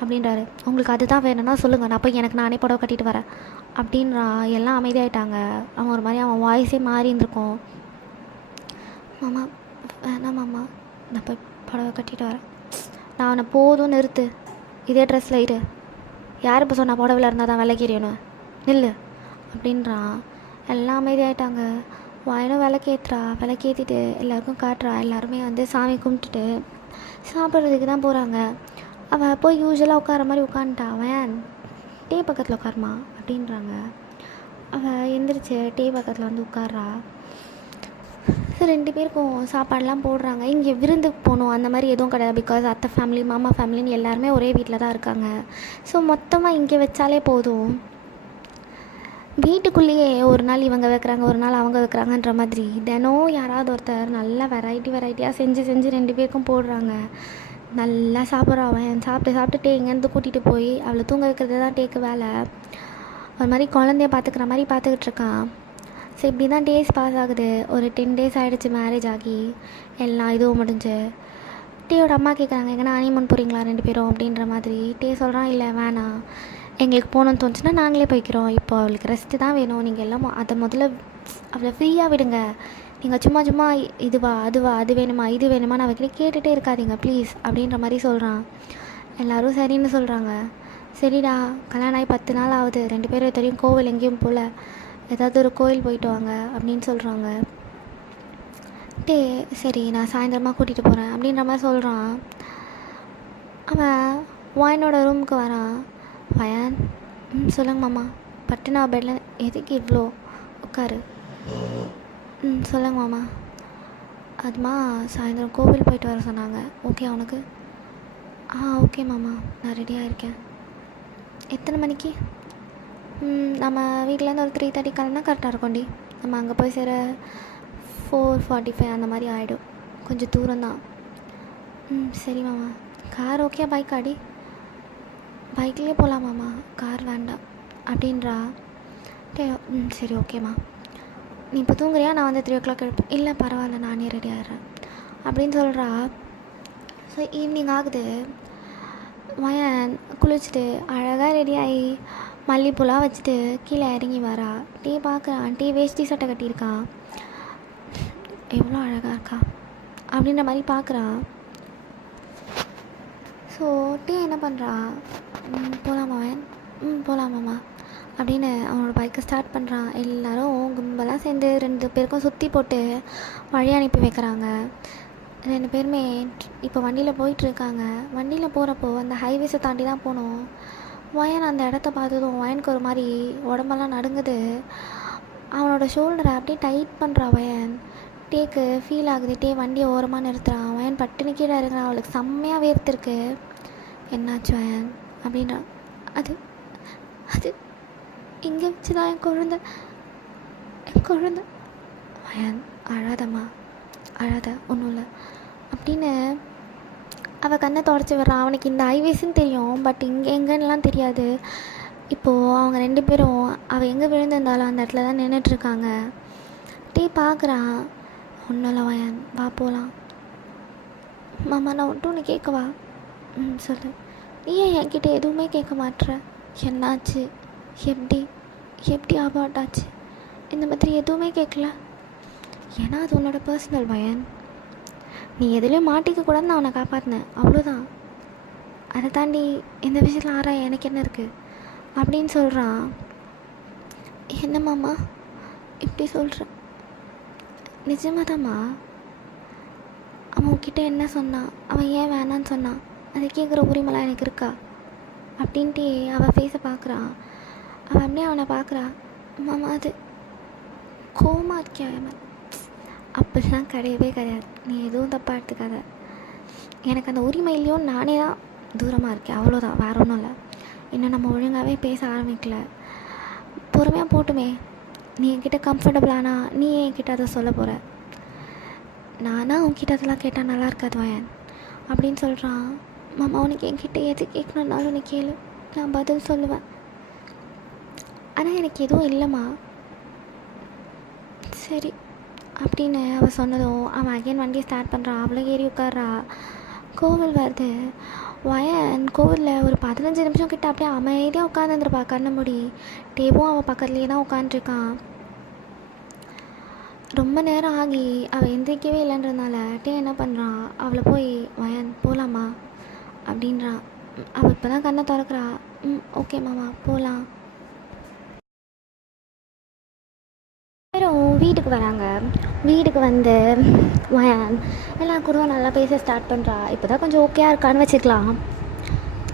அப்படின்றாரு. உங்களுக்கு அதுதான் வேணும்னா சொல்லுங்கள், நான் போய் எனக்கு நானே புடவை கட்டிட்டு வரேன் அப்படின்றான். எல்லாம் அமைதியாகிட்டாங்க. அவன் ஒரு மாதிரி அவன் வாய்ஸே மாறி இருந்திருக்கும். மாமா வேணாம் மாமா, நான் போய் புடவை கட்டிட்டு வரேன். நான் அவனை போதும் நிறுத்து, இதே ட்ரெஸ்ஸில் இரு. யார் இப்போ சொன்னால் புடவையில் இருந்தால் தான் விளக்கேறியணும், நில்லு அப்படின்றான். எல்லாம் அமைதியாகிட்டாங்க. வாயினும் விளக்கேற்றுறா. விளக்கேற்றிட்டு எல்லாருக்கும் காட்டுறா. எல்லாருமே வந்து சாமி கும்பிட்டுட்டு சாப்பிட்றதுக்கு தான் போகிறாங்க. அவள் போய் யூஸ்வலாக உட்கார மாதிரி உட்காந்துட்டா. அவன் டீ பக்கத்தில் உட்காருமா அப்படின்றாங்க. அவள் எந்திரிச்சு டீ பக்கத்தில் வந்து உட்கார்றா. ஸோ 2 பேருக்கும் சாப்பாடெலாம் போடுறாங்க. இங்கே விருந்துக்கு போகணும் அந்த மாதிரி எதுவும் கிடையாது. பிகாஸ் அத்தை ஃபேமிலி மாமா ஃபேமிலின்னு எல்லாருமே ஒரே வீட்டில் தான் இருக்காங்க. ஸோ மொத்தமாக இங்கே வச்சாலே போதும். வீட்டுக்குள்ளேயே ஒரு நாள் இவங்க வைக்கிறாங்க, ஒரு நாள் அவங்க வைக்கிறாங்கன்ற மாதிரி தினம் யாராவது ஒருத்தர் நல்லா வெரைட்டியாக செஞ்சு 2 பேருக்கும் போடுறாங்க. நல்லா சாப்பிட்றான். அவன் சாப்பிட்டு எங்கேருந்து கூட்டிகிட்டு போய் அவளை தூங்க வைக்கிறது தான் டேக்கு வேலை. ஒரு மாதிரி குழந்தைய பார்த்துக்கிற மாதிரி பார்த்துக்கிட்டு இருக்கான். ஸோ இப்படி தான் டேஸ் பாஸ் ஆகுது. ஒரு 10 days ஆகிடுச்சு மேரேஜ் ஆகி, எல்லாம் இதுவும் முடிஞ்சு. டேயோட அம்மா கேட்குறாங்க, எங்கன்னா ஹனிமூன் போகிறீங்களா 2 பேரும் அப்படின்ற மாதிரி. டே சொல்கிறான், இல்லை வேணாம், எங்களுக்கு போகணுன்னு தோணுச்சுன்னா நாங்களே போய்க்கிறோம். இப்போ அவளுக்கு ரெஸ்ட்டு தான் வேணும். நீங்கள் எல்லாம் அதை முதல்ல அவளை ஃப்ரீயாக விடுங்க. நீங்கள் சும்மா இதுவா அதுவா அது வேணுமா இது வேணுமான்னு அவகிட்ட கேட்டுகிட்டே இருக்காதீங்க ப்ளீஸ் அப்படின்ற மாதிரி சொல்கிறான். எல்லோரும் சரின்னு சொல்கிறாங்க. சரிடா, கல்யாணம் ஆகி 10 நாள் ஆகுது, 2 பேரும் தெரியும் கோவில் எங்கேயும் போல், ஏதாவது ஒரு கோயில் போயிட்டு வாங்க அப்படின்னு சொல்கிறாங்க. டே சரி நான் சாயந்தரமாக கூட்டிகிட்டு போகிறேன் அப்படின்ற மாதிரி சொல்கிறான். அவன் வாயனோட ரூமுக்கு வரான். வயான் சொல்லுங்க மாமா. பட்டுனா பெட்டில் எதுக்கு இவ்வளோ உட்காரு. சொல்லுங்க மாமா. அதுமா சாயந்தரம் கோவில் போயிட்டு வர சொன்னாங்க. ஓகே அவனுக்கு? ஓகே மாமா, நான் ரெடியாக இருக்கேன். எத்தனை மணிக்கு? நம்ம வீட்டிலேருந்து ஒரு 3:30 கிளம்புனா கரெக்டாக இருக்கும்டி. நம்ம அங்கே போய் சேர 4:45 அந்த மாதிரி ஆகிடும். கொஞ்சம் தூரம்தான். சரி மாமா. கார் ஓகே, பைக் ஆடி? பைக்லேயே போகலாமாம்மா, கார் வேண்டாம் அப்படின்றா. சரி ஓகேம்மா. நீ இப்போ தூங்குறியா? நான் வந்து 3 o'clock எழுப்பேன். இல்லை பரவாயில்ல, நானே ரெடி ஆகிட்றேன் அப்படின்னு சொல்கிறா. ஸோ ஈவினிங் ஆகுது. வயன் குளிச்சுட்டு அழகாக ரெடி ஆகி மல்லிப்பூலாம் வச்சுட்டு கீழே இறங்கி வரா. டீ பார்க்குறான். டீ வேஷ்டி சட்டை கட்டியிருக்கான். எவ்வளோ அழகாக இருக்கா அப்படின்ற மாதிரி பார்க்குறான். ஸோ டீ என்ன பண்ணுறா, போகலாமா அவன்? போகலாமாம்மா அப்படின்னு அவனோட பைக்கை ஸ்டார்ட் பண்ணுறான். எல்லோரும் கும்பலாக சேர்ந்து 2 பேருக்கும் சுற்றி போட்டு வழி அனுப்பி வைக்கிறாங்க. 2 பேருமே இப்போ வண்டியில் போயிட்டுருக்காங்க. வண்டியில் போகிறப்போ அந்த ஹைவேஸை தாண்டி தான் போகணும். வயன் அந்த இடத்த பார்த்ததும் வயனுக்கு ஒரு மாதிரி உடம்பெல்லாம் நடுங்குது. அவனோட ஷோல்டரை அப்படியே டைட் பண்ணுறா வயன். டேக்கு ஃபீல் ஆகுது. டே வண்டியை ஓரமாக நிறுத்துறான். வயன் பட்டுன்னு கீழே இறங்குறான். அவளுக்கு செம்மையாக வேர்த்திருக்கு. என்னாச்சு வயன் அப்படின்றான். அது அது இங்கே வச்சு தான் என் குழந்த. வயன் அழாதம்மா, அழாத, ஒன்றும் இல்லை அப்படின்னு அவள் கண்ணை தொடச்சி விட்றான். அவனுக்கு இந்த ஹைவேஸுன்னு தெரியும், பட் இங்கே எங்கன்னெலாம் தெரியாது. இப்போது அவங்க 2 பேரும் அவள் எங்கே விழுந்திருந்தாலும் அந்த இடத்துல தான் நின்றுட்டுருக்காங்க. டீ பார்க்குறான். ஒன்றும் இல்லை வயன், வா போகலாம். மாமா நான் ஒன்றும் ஒன்று கேட்கவா? சொல்லு. நீ ஏன் என்கிட்ட எதுவுமே கேட்க மாட்டுற? என்னாச்சு? எப்படி எப்படி அபார்ட் ஆச்சு? இந்த மாதிரி எதுவுமே கேட்கல. ஏன்னா அது உன்னோட பர்சனல் வயன். நீ எதுலேயும் மாட்டிக்க கூடாதுன்னு நான் அவனை காப்பாற்றினேன், அவ்வளோதான். அதை தாண்டி இந்த விஷயத்தில் ஆராய எனக்கு என்ன இருக்குது அப்படின்னு சொல்கிறான். என்ன மாமா இப்படி சொல்கிற? நிஜமாதாம்மா? அவன் உன்கிட்ட என்ன சொன்னான்? அவன் ஏன் வேணான்னு சொன்னான்? அதை கேட்குற உரிமைலாம் எனக்கு இருக்கா அப்படின்ட்டு அவள் ஃபேஸை பார்க்குறான். அவன் அப்படியே அவனை பார்க்குறா. மாமா அது கோமா இருக்கியா? அப்படிலாம் கிடையவே கிடையாது. நீ எதுவும் தப்பாக எடுத்துக்காத. எனக்கு அந்த உரிமை இல்லையோ நானே தான் தூரமாக இருக்கேன், அவ்வளோதான், வேற ஒன்றும் இல்லை. இன்னும் நம்ம ஒழுங்காகவே பேச ஆரம்பிக்கல. பொறுமையாக போட்டுமே. நீ என்கிட்ட கம்ஃபர்டபுளானா நீ என்கிட்ட அதை சொல்ல போகிற. நானா உன்கிட்ட அதெல்லாம் கேட்டால் நல்லா இருக்காது வயன் அப்படின்னு சொல்கிறான். மாமா உனக்கு என்கிட்ட எது கேட்கணுன்னாலும் நீ கேளு, நான் பதில் சொல்லுவேன். ஆனால் எனக்கு எதுவும் இல்லைம்மா. சரி அப்படின்னு அவள் சொன்னதும் அவன் அகைன் வண்டியை ஸ்டார்ட் பண்ணுறான். அவளை ஏறி உட்கார்றா. கோவில் வருது. வயன் கோவிலில் ஒரு 15 நிமிஷம் கிட்ட அப்படியே அமைதியாக உட்காந்துருப்பா கண்ணை மூடி. டேவும் அவள் பக்கத்துலேயே தான் உட்காந்துருக்கான். ரொம்ப நேரம் ஆகி அவள் எந்திரிக்கவே இல்லைன்றதுனால டே என்ன பண்ணுறான், அவளை போய் வயன் போகலாமா அப்படின்றான். அவள் இப்போ தான் கண்ணை திறக்கிறா. ஓகே மாமா போகலாம். வீட்டுக்கு வராங்க. வீட்டுக்கு வந்து வயன் எல்லாம் கூட நல்லா பேச ஸ்டார்ட் பண்ணுறா. இப்போ தான் கொஞ்சம் ஓகேயா இருக்கான்னு வச்சுக்கலாம்.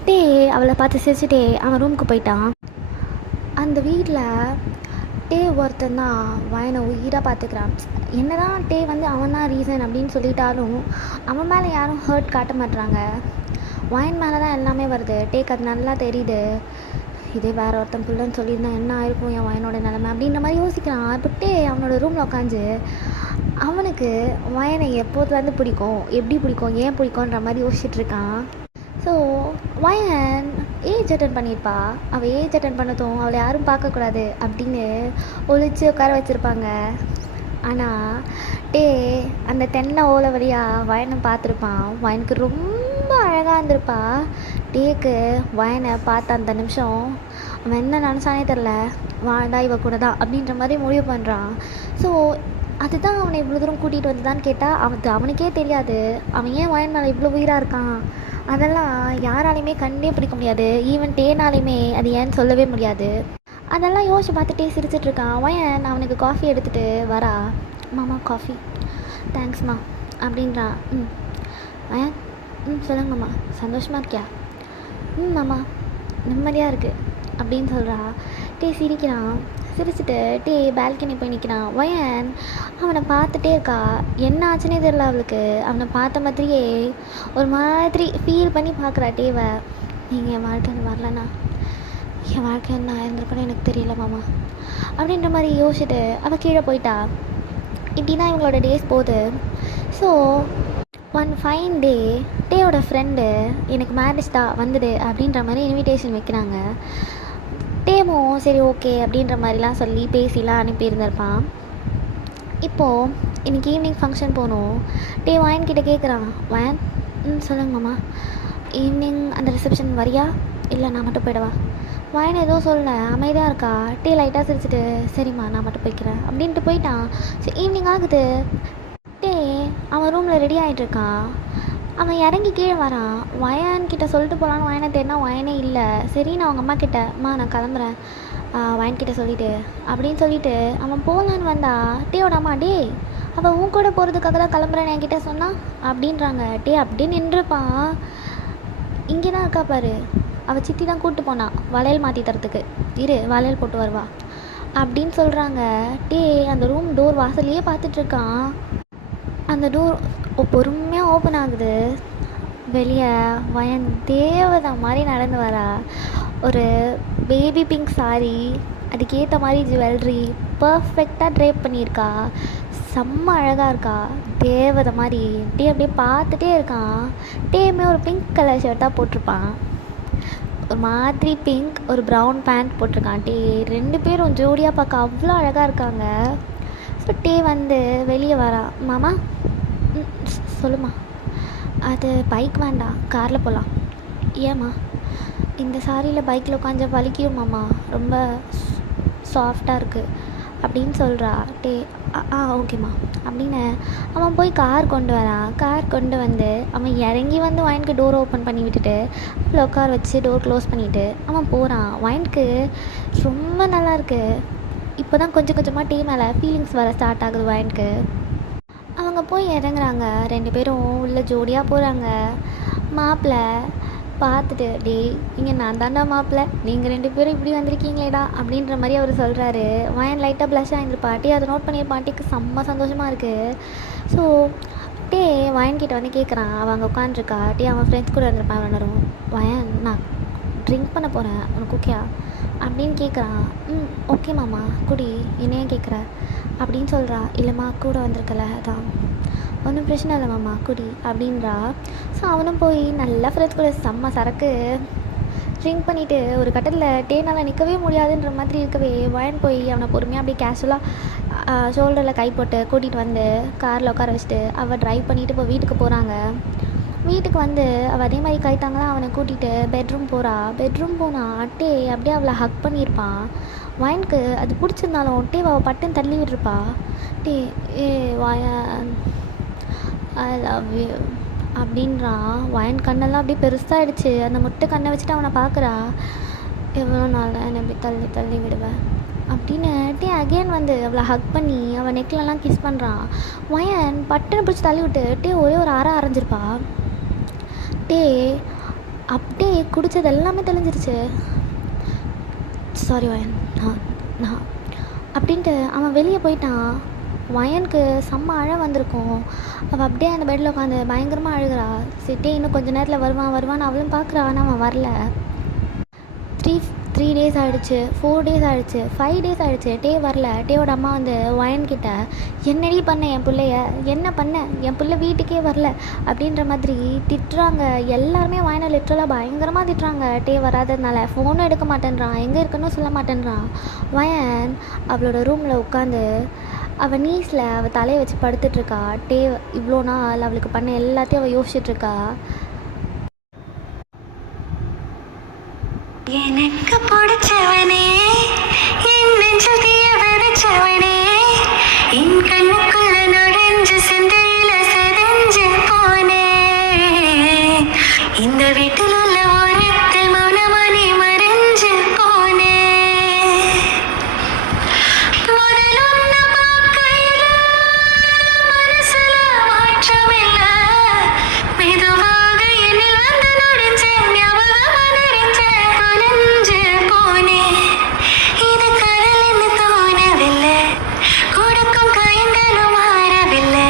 டே அவளை பார்த்து சிரிச்சுட்டே அவன் ரூமுக்கு போயிட்டான். அந்த வீட்டில் டே ஒருத்தன் தான் வயனை உயிராக பார்த்துக்கிறான். என்ன தான் டே வந்து அவன் தான் ரீசன் அப்படின்னு சொல்லிட்டாலும் அவன் மேலே யாரும் ஹர்ட் காட்ட மாட்டுறாங்க. வயன் மேலே தான் எல்லாமே வருது. டேக்கு அது நல்லா தெரியுது. இதே வேறு ஒருத்தன் பிள்ளைன்னு சொல்லியிருந்தா என்ன ஆயிருக்கும் என் வயனோட நிலைமை அப்படின்ற மாதிரி யோசிக்கிறான். இப்போ டே அவனோட ரூமில் உட்காந்து அவனுக்கு வயனை எப்போதுலேருந்து பிடிக்கும், எப்படி பிடிக்கும், ஏன் பிடிக்கும்ன்ற மாதிரி யோசிச்சுட்ருக்கான். ஸோ வயன் ஏஜ் அட்டன் பண்ணியிருப்பா. அவள் ஏஜ் அட்டன் பண்ணதும் அவளை யாரும் பார்க்கக்கூடாது அப்படின்னு ஒழிச்சு உட்கார வச்சுருப்பாங்க. ஆனால் டே அந்த தென்னை ஓலை வழியாக வயனை பார்த்துருப்பான். வயனுக்கு ரொம்ப அழகாக இருந்திருப்பா. டேக்கு வயனை பார்த்த அந்த நிமிஷம் அவன் என்ன நினச்சானே தெரில, வாடா இவ கூட தான் அப்படின்ற மாதிரி முடிவு பண்ணுறான். ஸோ அதுதான் அவனை இவ்வளோ தூரம் கூட்டிகிட்டு வந்துதான்னு கேட்டால் அவனுக்கே தெரியாது அவன் ஏன் வயன் மேலே இவ்வளோ உயிராக இருக்கான். அதெல்லாம் யாராலையுமே கண்டே பிடிக்க முடியாது. ஈவன் டேனாலையுமே அது ஏன்னு சொல்லவே முடியாது. அதெல்லாம் யோசிச்சு பார்த்துட்டே சிரிச்சிட்ருக்கான். வயன் அவனுக்கு காஃபி எடுத்துகிட்டு வரா. மாமா காஃபி. தேங்க்ஸ்மா அப்படின்றான். வயன் சொல்லுங்கம்மா, சந்தோஷமாக இருக்கியா? மாமா நிம்மதியாக இருக்குது அப்படின்னு சொல்கிறா. டே சிரிக்கிறான். சிரிச்சுட்டு டே பால்கனி போய் நிற்கிறான். வயன் அவனை பார்த்துட்டே இருக்கா. என்ன ஆச்சுன்னே தெரில அவளுக்கு. அவனை பார்த்த மாதிரியே ஒரு மாதிரி ஃபீல் பண்ணி பார்க்குறா டேவை. நீங்கள் என் வாழ்க்கை வரலண்ணா என் வாழ்க்கை என்ன இருந்திருக்கணும் எனக்கு தெரியல மாமா அப்படின்ற மாதிரி யோசிச்சுட்டு அவள் கீழே போயிட்டா. இப்படி தான் இவங்களோட டேஸ் போகுது. ஸோ ஒன் ஃபைன் டே டேயோட ஃப்ரெண்டு எனக்கு மேரேஜ் தான் வந்துடு அப்படின்ற மாதிரி இன்விடேஷன் வைக்கிறாங்க. டேவும் சரி ஓகே அப்படின்ற மாதிரிலாம் சொல்லி பேசிலாம் அனுப்பியிருந்திருப்பான். இப்போது இன்றைக்கி ஈவினிங் ஃபங்க்ஷன் போகணும். டே வயன் கிட்டே கேட்குறான். வயன் சொல்லுங்க மாமா, ஈவினிங் அந்த ரிசப்ஷன் வரியா இல்லை நான் மட்டும் போயிடவா? வயன் எதுவும் சொல்லலை, அமைதியாக இருக்கா. டே லைட்டாக சிரிச்சிட்டு சரிம்மா நான் மட்டும் போய்க்கிறேன் அப்படின்ட்டு போயிட்டான். சரி ஈவினிங் ஆகுது. டே அவன் ரூமில் ரெடி ஆகிட்டுருக்கான். அவன் இறங்கி கீழே வரான். வயன்கிட்ட சொல்லிட்டு போகலான்னு வயனை தேடினா வயனே இல்லை. சரி நான் அவங்க அம்மா கிட்ட நான் கிளம்புறேன் வயன்கிட்ட சொல்லிவிட்டு அப்படின்னு சொல்லிவிட்டு அவன் போகலான்னு வந்தா டேயோட அம்மா டே அவள் உன் கூட போகிறதுக்காக தான் கிளம்புறேன்னு என்கிட்ட சொன்னான் அப்படின்றாங்க. டே அப்படியே நின்றுப்பான். இங்கே தான் இருக்கா பாரு, அவள் சித்தி தான் கூப்பிட்டு போனான் வளையல் மாற்றி தரத்துக்கு, இரு வளையல் போட்டு வருவா அப்படின்னு சொல்கிறாங்க. டே அந்த ரூம் டோர் வாசலையே பார்த்துட்ருக்கான். அந்த டோர் பொறுமையாக ஓப்பன் ஆகுது. வெளியே வயன் தேவதை மாதிரி நடந்து வரா. ஒரு பேபி பிங்க் சாரி, அதுக்கேற்ற மாதிரி ஜுவல்லரி பர்ஃபெக்டாக ட்ரேப் பண்ணியிருக்கா. செம்ம அழகாக இருக்கா, தேவதை மாதிரி. டே அப்படியே பார்த்துட்டே இருக்கான். டேமே ஒரு பிங்க் கலர் ஷர்ட்டாக போட்டிருப்பான். ஒரு மாதிரி பிங்க், ஒரு ப்ரௌன் பேண்ட் போட்டிருக்கான். டே 2 பேரும் ஜோடியாக பார்க்க அவ்வளோ அழகாக இருக்காங்க. ஸோ டே வந்து வெளியே வரா. மாமா, சொல்லுமா. அது பைக் வேண்டாம், காரில் போகலாம். ஏம்மா? இந்த சாரியில் பைக்கில் உட்காந்து வலிக்குமாம்மா, ரொம்ப சாஃப்டாக இருக்குது அப்படின்னு சொல்கிறா. டே ஓகேம்மா அப்படின்னு அவன் போய் கார் கொண்டு வரான். கார் கொண்டு வந்து அவன் இறங்கி வந்து ஒயினுக்கு டோர் ஓப்பன் பண்ணி விட்டுட்டு அவளை உட்கார வச்சு டோர் க்ளோஸ் பண்ணிவிட்டு அவன் போகிறான். ஒயினுக்கு ரொம்ப நல்லாயிருக்கு. இப்போ தான் கொஞ்சம் கொஞ்சமாக டீ மேலே ஃபீலிங்ஸ் வர ஸ்டார்ட் ஆகுது ஒயினுக்கு. அவங்க போய் இறங்குறாங்க. 2 பேரும் உள்ள ஜோடியாக போகிறாங்க. மாப்பிள்ளை பார்த்துட்டு, டே இங்கே நான் தாண்டா மாப்பிள்ளை, நீங்கள் 2 பேரும் இப்படி வந்திருக்கீங்களேடா அப்படின்ற மாதிரி அவர் சொல்கிறாரு. வயன் லைட்டாக ப்ளஷ் ஆகிருந்துருப்பா. டே அதை நோட் பண்ணி பாட்டிக்கு செம்ம சந்தோஷமாக இருக்குது. ஸோ டே வயன்கிட்ட வந்து கேட்குறான். அவன் அங்கே உட்காந்துருக்கா. டே அவன் ஃப்ரெண்ட்ஸ் கூட இருந்திருப்பான். வரும் வயன், நான் ட்ரிங்க் பண்ண போகிறேன், உனக்கு ஓகேயா அப்படின்னு கேட்குறான். ஓகே மாமா குடி, என்னையே கேட்குற அப்படின்னு சொல்கிறா. இல்லைம்மா கூட வந்திருக்கல, அதான் ஒன்றும் பிரச்சனை இல்லை மாமா குடி அப்படின்றா. ஸோ அவனும் போய் நல்லா ஃப்ரெண்ட்ஸ் கூட செம்ம சரக்கு ட்ரிங்க் பண்ணிவிட்டு ஒரு கட்டத்தில் டேனால் நிற்கவே முடியாதுன்ற மாதிரி இருக்கவே வயன் போய் அவனை பொறுமையாக அப்படியே கேஷுவலாக ஷோல்டரில் கை போட்டு கூட்டிகிட்டு வந்து காரில் உட்கார வச்சுட்டு அவள் ட்ரைவ் பண்ணிவிட்டு இப்போ வீட்டுக்கு போகிறாங்க. வீட்டுக்கு வந்து அவள் அதே மாதிரி கைத்தாங்களாம் அவனை கூட்டிகிட்டு பெட்ரூம் போகிறா. பெட்ரூம் போனால் டே அப்படியே அவளை ஹக் பண்ணியிருப்பான். வயனுக்கு அது பிடிச்சிருந்தாலும் டே அவள் பட்டுன்னு தள்ளி விட்டுருப்பா. டே வயன் ஐ லவ் யூ அப்படின்றான். வயன் கண்ணெல்லாம் அப்படியே பெருசாகிடுச்சு. அந்த முட்டை கண்ணை வச்சுட்டு அவனை பார்க்குறா. எவ்வளோ நாள் என்னை இப்படி தள்ளி தள்ளி விடுவேன் அப்படின்னு டே அகெயின் வந்து அவளை ஹக் பண்ணி அவன் நெக்லெல்லாம் கிஸ் பண்ணுறான். வயன் பட்டுன்னு பிடிச்சி தள்ளி விட்டு டே ஒரே ஒரு அரைஞ்சிருப்பா. டே அப்படியே குடித்தது எல்லாமே தெளிஞ்சிருச்சு. சாரி வயன், நான் அப்படின்ட்டு அவன் வெளியே போயிட்டான். வயனுக்கு செம்ம அழ வந்திருக்கும். அவள் அப்படியே அந்த பெட்டில் உட்காந்து பயங்கரமாக அழுகிறா. சிட்டே இன்னும் கொஞ்சம் நேரத்தில் வருவான்னு அவளும் பார்க்குறா. ஆனால் அவன் வரல. 3 டேஸ் ஆகிடுச்சு, 4 டேஸ் ஆகிடுச்சு, 5 டேஸ் ஆகிடுச்சு. டே வரல. டேவோட அம்மா வந்து வயன்கிட்ட என்னடி பண்ண என் பிள்ளைய, என்ன பண்ண என் பிள்ளை வீட்டுக்கே வரல அப்படின்ற மாதிரி திட்டுறாங்க. எல்லாருமே வயனை லிட்ரலாக பயங்கரமாக திட்டுறாங்க. டே வராததுனால ஃபோனும் எடுக்க மாட்டேன்றான், எங்கே இருக்குன்னு சொல்ல மாட்டேன்றான். வயன் அவளோட ரூமில் உட்காந்து அவள் நீஸில் அவள் தலையை வச்சு படுத்துட்ருக்கா. டே இவ்வளோ நாள் அவளுக்கு பண்ண எல்லாத்தையும் அவள் யோசிச்சுட்ருக்கா. எனக்கு பிடிச்சவனே, என் நெஞ்சில் தீய விதைச்சவனே, என் கண்ணுக்குள்ள நுழைஞ்சு சிந்தையில செதஞ்சு போனே, இந்த வீட்டில் உள்ள ஓரத்தில் மௌனமணி மறைஞ்சு போனே, முதல் உன்னை பார்க்கையில மனசுல மாற்றமில்ல, மெதுவாக என்னில் வந்து நுழைஞ்ச ஞாபகமா நிறைஞ்ச தொலைஞ்சு போனே, இது கடலின்னு தோணவில்லை, கொடுக்கும் காயங்களும் மாறவில்லை,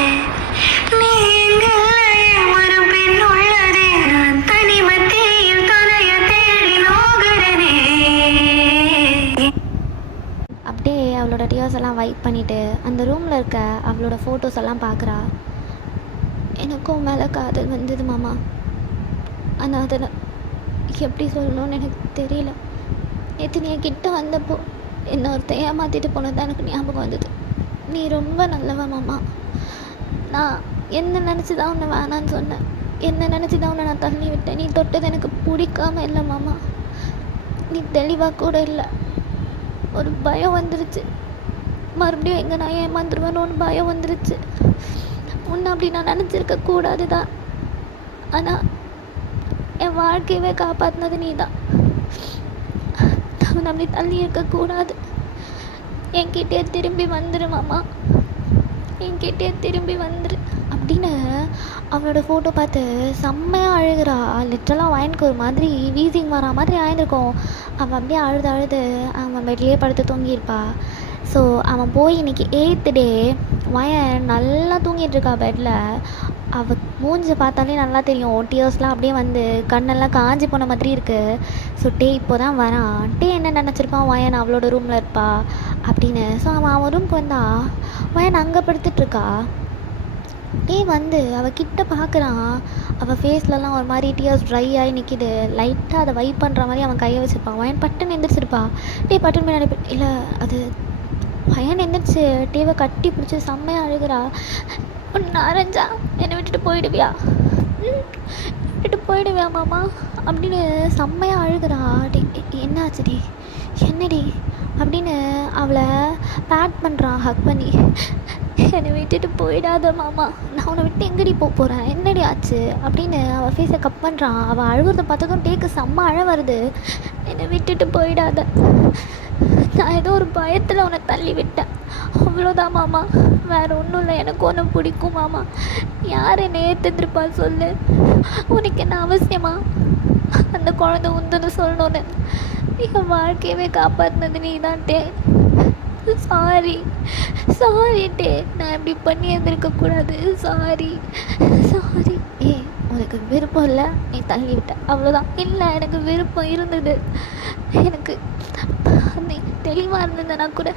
நீ எங்கில்லையே மனம் பின் உள்ளதே, நான் தனி மத்தியில் துணைய தேடி நோகிறனே. அப்படியே அவளோட டியர்ஸ் எல்லாம் வைப் பண்ணிட்டு அந்த ரூமில் இருக்க அவளோட ஃபோட்டோஸ் எல்லாம் பார்க்குறா. எனக்கும் மேலே காதல் வந்தது மாமா, ஆனால் அதில் எப்படி சொல்லணும்னு எனக்கு தெரியல. நேற்று நீ கிட்ட வந்தப்போ இன்னொருத்த ஏமாற்றிட்டு போனது தான் எனக்கு ஞாபகம் வந்தது. நீ ரொம்ப நல்லவ மாமா. நான் என்ன நினச்சி தான் உன்னை வேணான்னு சொன்னேன், என்ன நினச்சி தான் உன்னை நான் தள்ளி விட்டேன். நீ தொட்டது எனக்கு பிடிக்காம இல்லை மாமா, நீ தெளிவாக கூட இல்லை. ஒரு பயம் வந்துருச்சு, மறுபடியும் எங்கே நான் ஏமாந்துருவேன்னு ஒன்று பயம் வந்துருச்சு. உன்னை அப்படி நான் நினச்சிருக்க கூடாது தான், ஆனால் என் வாழ்க்கையவே காப்பாற்றினது நீ தான். நான் அப்படி தள்ளி இருக்கக்கூடாது. என்கிட்டே திரும்பி வந்துரு மாமா, என்கிட்டே திரும்பி வந்துரு அப்படின்னு அவளோட ஃபோட்டோ பார்த்து செம்மையாக அழுகிறா. லிட்டரலாக வயனுக்கு ஒரு மாதிரி வீசிங் வரா மாதிரி ஆயிருக்கும். அவன் அப்படியே அழுது அழுது அவன் பெட்லேயே படுத்து தூங்கியிருப்பா. ஸோ அவன் போய் இன்றைக்கி 8th டே வயன் நல்லா தூங்கிட்டுருக்கா பெட்டில். அவள் மூஞ்சி பார்த்தாலே நல்லா தெரியும், டியர்ஸ்லாம் அப்படியே வந்து கண்ணெல்லாம் காஞ்சி போன மாதிரி இருக்குது. ஸோ டே இப்போ தான் வரான். டே என்ன நினச்சிருப்பான், வயன் அவளோட ரூமில் இருப்பா அப்படின்னு. ஸோ அவன் ரூமுக்கு வந்தா வயன் அங்கே படுத்துட்ருக்கா. வந்து அவள் கிட்ட பார்க்குறான். அவள் ஃபேஸ்லலாம் ஒரு மாதிரி டியர்ஸ் ட்ரை ஆகி நிற்கிது. லைட்டாக அதை வைப் பண்ணுற மாதிரி அவன் கையை வச்சுருப்பான். வயன் பட்டுன்னு எந்திரிச்சிருப்பா. பட்டுன்னு பின்னாடி இல்லை அது பையன் எந்திரிச்சு டேவை கட்டி பிடிச்சி செம்மையாக அழுகிறா. ஒன்று அரைஞ்சா என்னை விட்டுட்டு போயிடுவியா, விட்டுட்டு போயிடுவியா மாமா அப்படின்னு செம்மையாக அழுகிறா. என்னாச்சுடி, என்னடி அப்படின்னு அவளை பேட் பண்ணுறான் ஹக் பண்ணி. என்னை விட்டுட்டு போயிடாத மாமா, நான் உன்னை விட்டு எங்கடி போகிறேன், என்னடி ஆச்சு அப்படின்னு அவள் ஃபேஸை கப் பண்ணுறான். அவள் அழுகிறத பார்த்ததும் டேக்கு செம்ம அழ வருது. என்னை விட்டுட்டு போயிடாத, நான் ஏதோ ஒரு பயத்தில் உன்னை தள்ளி விட்டேன், அவ்வளோதான் மாமா, வேறு ஒன்றும் இல்லை, எனக்கு ஒன்று பிடிக்கும் மாமா, யார் என்னை ஏற்றுருப்பா சொல்லு, உனக்கு என்ன அவசியமா அந்த குழந்தை உந்துன்னு சொல்லணுன்னு, என் வாழ்க்கையவே காப்பாற்றினது நீ தான்ட்டே, சாரி சாரிட்டே, நான் இப்படி பண்ணி இருந்திருக்கக்கூடாது, சாரி சாரி. உனக்கு விருப்பம் இல்லை, நீ தள்ளி விட்ட, அவ்வளோதான். இல்லை எனக்கு விருப்பம் இருந்தது, எனக்கு நீ தெளிவாக இருந்ததுன்னா கூட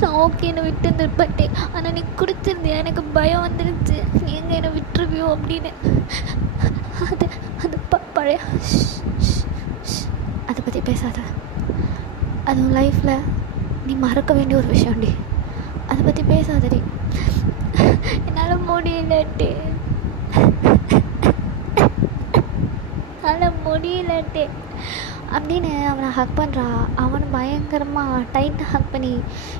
நான் ஓகேன்னு விட்டு இருந்துருப்பட்டேன். ஆனால் நீ குடிச்சிருந்தியா, எனக்கு பயம் வந்துடுச்சு, நீ எங்கே என்னை விட்டுருவியோ அப்படின்னு. அது அது பழைய அதை பற்றி பேசாத, அது உன் லைஃப்பில் நீ மறக்க வேண்டிய ஒரு விஷயம்டி, அதை பற்றி பேசாதடி, என்னால் முடியலட்டே, என்னால் முடியலட்டே அப்படின்னு அவனை ஹக் பண்ணுறா. அவனை பயங்கரமாக டைட்டாக ஹக் பண்ணி,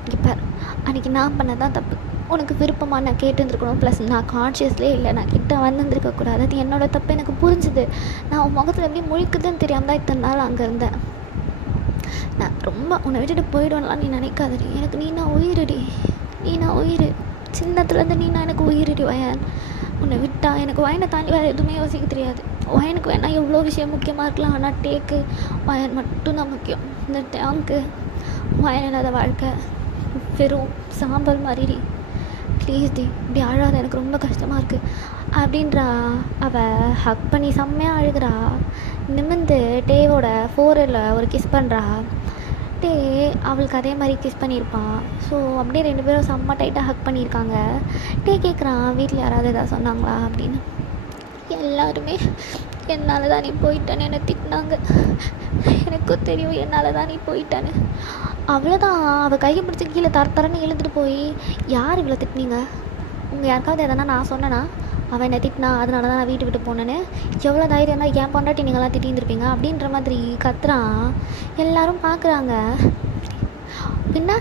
இங்கே பார், அன்றைக்கி நான் பண்ணதான் தப்பு, உனக்கு விருப்பமாக நான் கேட்டுருந்துருக்கணும், ப்ளஸ் நான் கான்ஷியஸ்லேயே இல்லை, நான் கிட்ட வந்துருந்துருக்கக்கூடாது, அது என்னோடய தப்பு, எனக்கு புரிஞ்சுது, நான் உன் முகத்தில் எப்படி முழிக்குதுன்னு தெரியாமல் தான் இத்தனை நாள் அங்கே இருந்தேன், நான் ரொம்ப உன்னை விட்டுட்டு போயிடுவேன்லாம் நீ நினைக்காதடி, எனக்கு நீ நான் உயிரடி, நீ நான் உயிர், சின்னத்துலேருந்து நீ நான் எனக்கு உயிரடி வயன், உன்னை விட்டா எனக்கு வயனை தாண்டி வேறு எதுவுமே யோசிக்க தெரியாது, வயனுக்கு வேணால் எவ்வளோ விஷயம் முக்கியமாக இருக்கலாம், ஆனால் டேக்கு வயன் மட்டும்தான் முக்கியம், இந்த டேங்க்கு வயன் இல்லாத வாழ்க்கை வெறும் சாம்பல் மாதிரிடி, ப்ளீஸ் டி இப்படி அழாத, எனக்கு ரொம்ப கஷ்டமாக இருக்குது அப்படின்றா. அவள் ஹக் பண்ணி செம்மையாக அழுகிறா. நிமிர்ந்து டேவோட ஃபோரில் ஒரு கிஸ் பண்ணுறா. டே அவளுக்கு அதே மாதிரி கிஸ் பண்ணியிருப்பான். ஸோ அப்படியே ரெண்டு பேரும் செம்ம டைட்டாக ஹக் பண்ணியிருக்காங்க. டே கேட்குறான், வீட்டில் யாராவது எதாவது சொன்னாங்களா அப்படின்னு. எல்லாருமே என்னால் தான் நீ போயிட்டான்னு என்னை திட்டினாங்க, எனக்கும் தெரியும் என்னால் தான் நீ போயிட்டான்னு. அவ்வளோதான், அவள் கையை பிடிச்சி கீழே தரன்னு இழுத்துட்டு போய், யார் இவ்வளோ திட்டினீங்க, உங்கள் யாருக்காவது எதனா நான் சொன்னேன்னா, அவன் என்னை திட்டினா அதனால தான் நான் வீட்டு விட்டு போனேன்னு, எவ்வளோ தைரியம் தான் ஏன் பொண்டாட்டி நீங்களாம் திட்டிருந்துருப்பீங்க அப்படின்ற மாதிரி கத்துறான். எல்லோரும் பார்க்குறாங்க. பின்ன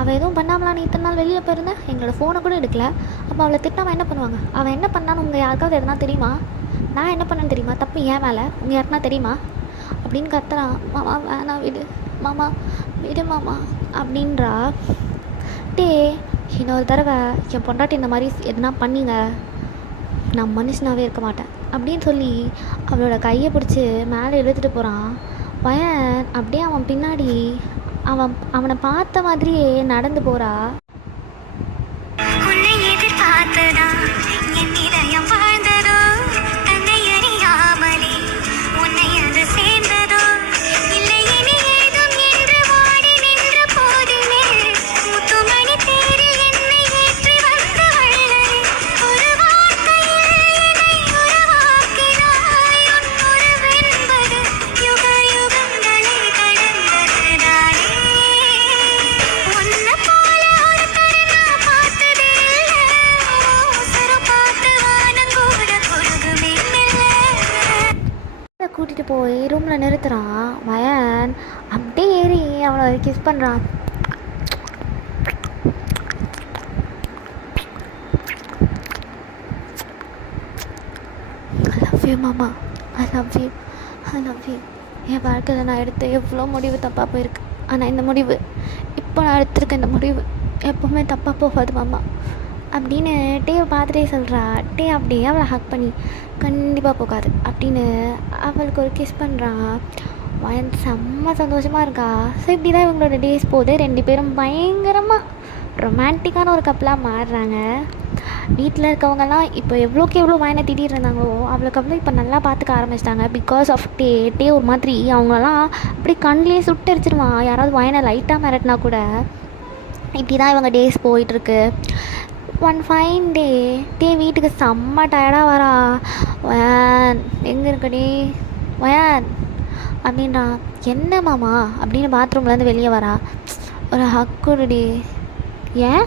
அவள் எதுவும் பண்ணாமலாம் நீ இத்தனை நாள் வெளியில் போயிருந்தேன், எங்களோட ஃபோனை கூட எடுக்கல, அப்போ அவளை திட்டாமல் என்ன பண்ணுவாங்க, அவள் என்ன பண்ணான்னு உங்கள் யாருக்காவது எதனா தெரியுமா, நான் என்ன பண்ணேன்னு தெரியுமா, தப்பு ஏன் மேலே உங்கள் யாருக்குனா தெரியுமா அப்படின்னு கத்துறான். மாமா வேணாம் விடு மாமா, விடு மாமா அப்படின்றா. டே இன்னொரு தடவை என் பொண்டாட்டி இந்த மாதிரி எதுனா பண்ணிங்க, நான் மனுஷனாகவே இருக்க மாட்டேன் அப்படின்னு சொல்லி அவளோட கையை பிடிச்சி மேலே இழுத்துட்டு போகிறான். பையன் அப்படியே அவன் பின்னாடி அவனை பார்த்த மாதிரியே நடந்து போகிறா. கூட்டிகிட்டு போய் ரூமில் நிறுத்துகிறான். வயன் அப்படியே ஏறி அவனை கிஸ் பண்ணுறான். ஐ லவ் யூ மாமா, I love you, I love you. என் வாழ்க்கையில் நான் எடுத்த எவ்வளோ முடிவு தப்பாக போயிருக்கு, ஆனால் இந்த முடிவு இப்போ நான் எடுத்திருக்க இந்த முடிவு எப்போவுமே தப்பாக போகாது மாமா அப்படின்னு டேவை பார்த்துட்டே சொல்கிறா. டே அப்படியே அவளை ஹக் பண்ணி கண்டிப்பாக போகாது அப்படின்னு அவளுக்கு ஒரு கிஸ் பண்ணுறான். வயன் செம்ம சந்தோஷமாக இருக்கா. ஸோ இப்படி தான் இவங்களோட டேஸ் போகுது. ரெண்டு பேரும் பயங்கரமாக ரொமான்டிக்கான ஒரு கப்பலாக மாறுறாங்க. வீட்டில் இருக்கவங்கெல்லாம் இப்போ எவ்வளோக்கு எவ்வளோ வயனை திட்டிகிட்டு இருந்தாங்களோ அவளுக்கு அவ்வளோ இப்போ நல்லா பார்த்துக்க ஆரம்பிச்சிட்டாங்க. பிகாஸ் ஆஃப் டே ஒரு மாதிரி அவங்களெல்லாம் அப்படி கண்ணிலே சுட்டரிச்சிருவான். யாராவது வயனை லைட்டாக மிரட்டினா கூட. இப்படி தான் இவங்க டேஸ் போயிட்டுருக்கு. ஒன் ஃபைன் டே வீட்டுக்கு செம்ம டயர்டாக வரா. வயான் எங்கே இருக்கடி வயான் அப்படின்றான். என்ன மாமா அப்படின்னு பாத்ரூம்லேருந்து வெளியே வரா. ஒரு ஹக்குடி. ஏன்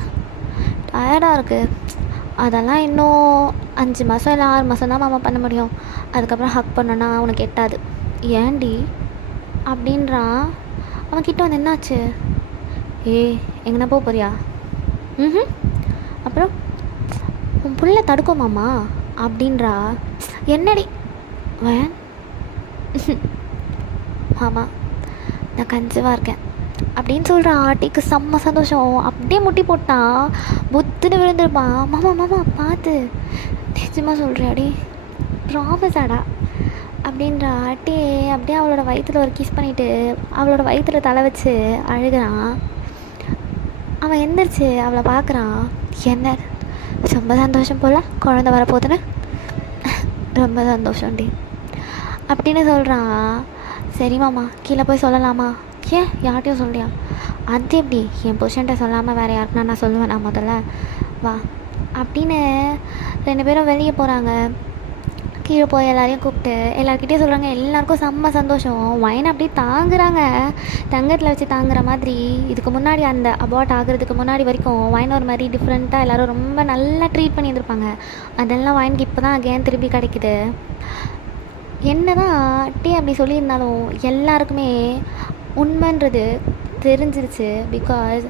டயர்டாக இருக்குது? அதெல்லாம் இன்னும் 5 மாதம் இல்லை 6 மாதம் தான் மாமா பண்ண முடியும். அதுக்கப்புறம் ஹக் பண்ணனா உனக்கு எட்டாது. ஏன்டி அப்படின்றான். அவன்கிட்ட வந்து என்னாச்சு? எங்கன்னா போக போறியா? ம். அப்புறம் உன் புள்ள தடுக்குமாம்மா அப்படின்றா. என்னடி வயன்? ஆமாம் நான் கன்சீவாக இருக்கேன் அப்படின்னு சொல்கிற ஆட்டிக்கு செம்ம சந்தோஷம். அப்படியே முட்டி போட்டான், புத்துன்னு விழுந்துருப்பான். மாமா மாமா பார்த்து, நிஜமாக சொல்கிறியாடி? ப்ராமிஸாடா அப்படின்ற ஆட்டி அப்படியே அவளோட வயிற்றில் ஒரு கிஸ் பண்ணிவிட்டு அவளோட வயிற்றில் தலை வச்சு அழுகிறான். அவன் எந்திரிச்சு அவளை பார்க்குறான். என்ன ரொம்ப சந்தோஷம் போல் குழந்த வரப்போகுதுன்னு? ரொம்ப சந்தோஷம்டி அப்படின்னு சொல்கிறான். சரி மாமா கீழே போய் சொல்லலாமா? ஏன் யார்கிட்டையும் சொல்லியா? அது எப்படி என் புருஷன்ட்ட சொல்லாமல் வேறு யாருக்குன்னா நான் சொல்லுவேன் நான் முதல்ல வா அப்படின்னு 2 பேரும் வெளியே போகிறாங்க. கீழே போய் எல்லாரையும் கூப்பிட்டு எல்லாருக்கிட்டேயும் சொல்கிறாங்க. எல்லாருக்கும் செம்ம சந்தோஷம். வயனை அப்படியே தாங்குறாங்க, தங்கத்தில் வச்சு தாங்குற மாதிரி. இதுக்கு முன்னாடி அந்த அபார்ட் ஆகிறதுக்கு முன்னாடி வரைக்கும் வயனை ஒரு மாதிரி டிஃப்ரெண்ட்டாக எல்லோரும் ரொம்ப நல்லா ட்ரீட் பண்ணியிருந்திருப்பாங்க. அதெல்லாம் வயனுக்கு இப்போ தான் அகேன் திருப்பி கிடைக்குது. என்ன தான் டீ அப்படி சொல்லியிருந்தாலும் எல்லாருக்குமே உண்மைன்றது தெரிஞ்சிருச்சு. பிகாஸ்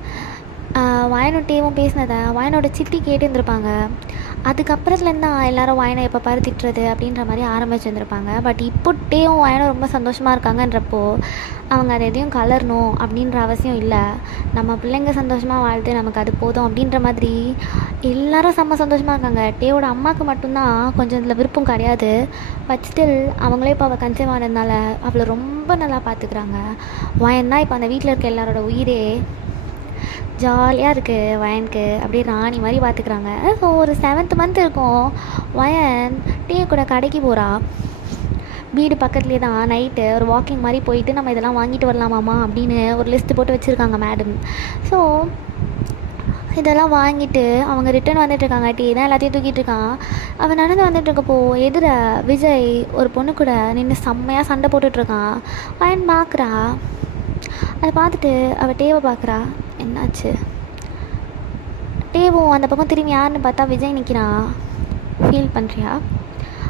வயனோட டீவும் பேசினதை வயனோட சித்தி கேட்டுருந்துருப்பாங்க. அதுக்கப்புறத்துலேருந்து தான் எல்லோரும் வயனை எப்போ பாரு திட்டுறது அப்படின்ற மாதிரி ஆரம்பிச்சுருந்துருப்பாங்க. பட் இப்போ டேவும் வயனும் ரொம்ப சந்தோஷமாக இருக்காங்கன்றப்போ அவங்க அதை எதையும் கலரணும் அப்படின்ற அவசியம் இல்லை. நம்ம பிள்ளைங்க சந்தோஷமாக வாழ்த்து நமக்கு அது போதும் அப்படின்ற மாதிரி எல்லோரும் செம்ம சந்தோஷமாக இருக்காங்க. டேவோட அம்மாவுக்கு மட்டும்தான் கொஞ்சம் இதில் விருப்பம் கிடையாது. பட் ஸ்டில் அவங்களே இப்போ அவள் கன்சீவ் ஆனதுனால அவளை ரொம்ப நல்லா பார்த்துக்கிறாங்க. வயன் தான் இப்போ அந்த வீட்டில் இருக்க எல்லாரோட உயிரே. ஜாலியாக இருக்குது வயனுக்கு, அப்படியே ராணி மாதிரி பார்த்துக்குறாங்க. ஸோ ஒரு 7th மந்த் இருக்கும். வயன் டீ கூட கடைக்கு போகிறா. வீடு பக்கத்துலேயே தான். நைட்டு ஒரு வாக்கிங் மாதிரி போயிட்டு நம்ம இதெல்லாம் வாங்கிட்டு வரலாமாம்மா அப்படின்னு ஒரு லிஸ்ட்டு போட்டு வச்சுருக்காங்க மேடம். ஸோ இதெல்லாம் வாங்கிட்டு அவங்க ரிட்டன் வந்துட்டுருக்காங்க. டீ தான் எல்லாத்தையும் தூக்கிட்டு இருக்கான். அவன் நடந்து வந்துட்டுருக்கப்போ எதிர விஜய் ஒரு பொண்ணு கூட நின்று செம்மையாக சண்டை போட்டுட்ருக்கான். வயன் பார்க்குறா. அதை பார்த்துட்டு அவள் டேவை பார்க்குறா. என்னாச்சு? டேவும் அந்த பக்கம் திரும்பி யாருன்னு பார்த்தா விஜய் நிற்கிறான். ஃபீல் பண்ணுறியா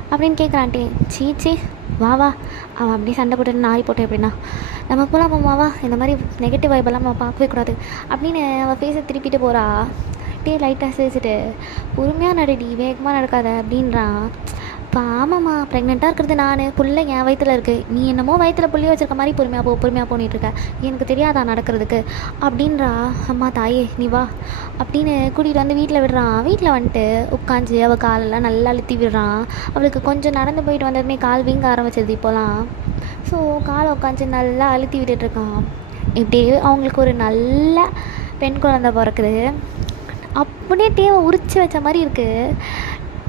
அப்படின்னு கேட்குறான். டே சீச்சி வா வா அவன் அப்படியே சண்டை போட்டு நாரி போட்டேன் அப்படின்னா நம்ம போகலாம் மாமாவா, இந்த மாதிரி நெகட்டிவ் வைபெல்லாம் நம்ம பார்க்கவே கூடாது அப்படின்னு அவள் ஃபேஸை திருப்பிட்டு போகிறா. டே லைட்டாக சிரிச்சிட்டு பொறுமையாக நடடி வேகமாக நடக்காத அப்படின்றான். இப்போ ஆமாம்மா ப்ரெக்னெண்ட்டாக இருக்கிறது நான், புள்ள என் வயிற்றில் இருக்குது, நீ என்னமோ வயிற்றில் புள்ளிய வச்சுருக்க மாதிரி பொறுமையாக போனிகிட்ருக்க, எனக்கு தெரியாதா நடக்கிறதுக்கு அப்படின்றா. அம்மா தாயே நீ வா அப்படின்னு கூட்டிகிட்டு வந்து வீட்டில் விடுறான். வீட்டில் வந்துட்டு உட்காந்து அவள் காலெல்லாம் நல்லா அழுத்தி விடுறான். அவளுக்கு கொஞ்சம் நடந்து போயிட்டு வந்ததுமே கால் வீங்க ஆரம்பிச்சது இப்போலாம். ஸோ காலை உட்காந்து நல்லா அழுத்தி விட்டுட்ருக்கான். இப்படி அவங்களுக்கு ஒரு நல்ல பெண் குழந்தை பிறக்குது. அப்படியே டேவை உரிச்சு வச்ச மாதிரி இருக்குது.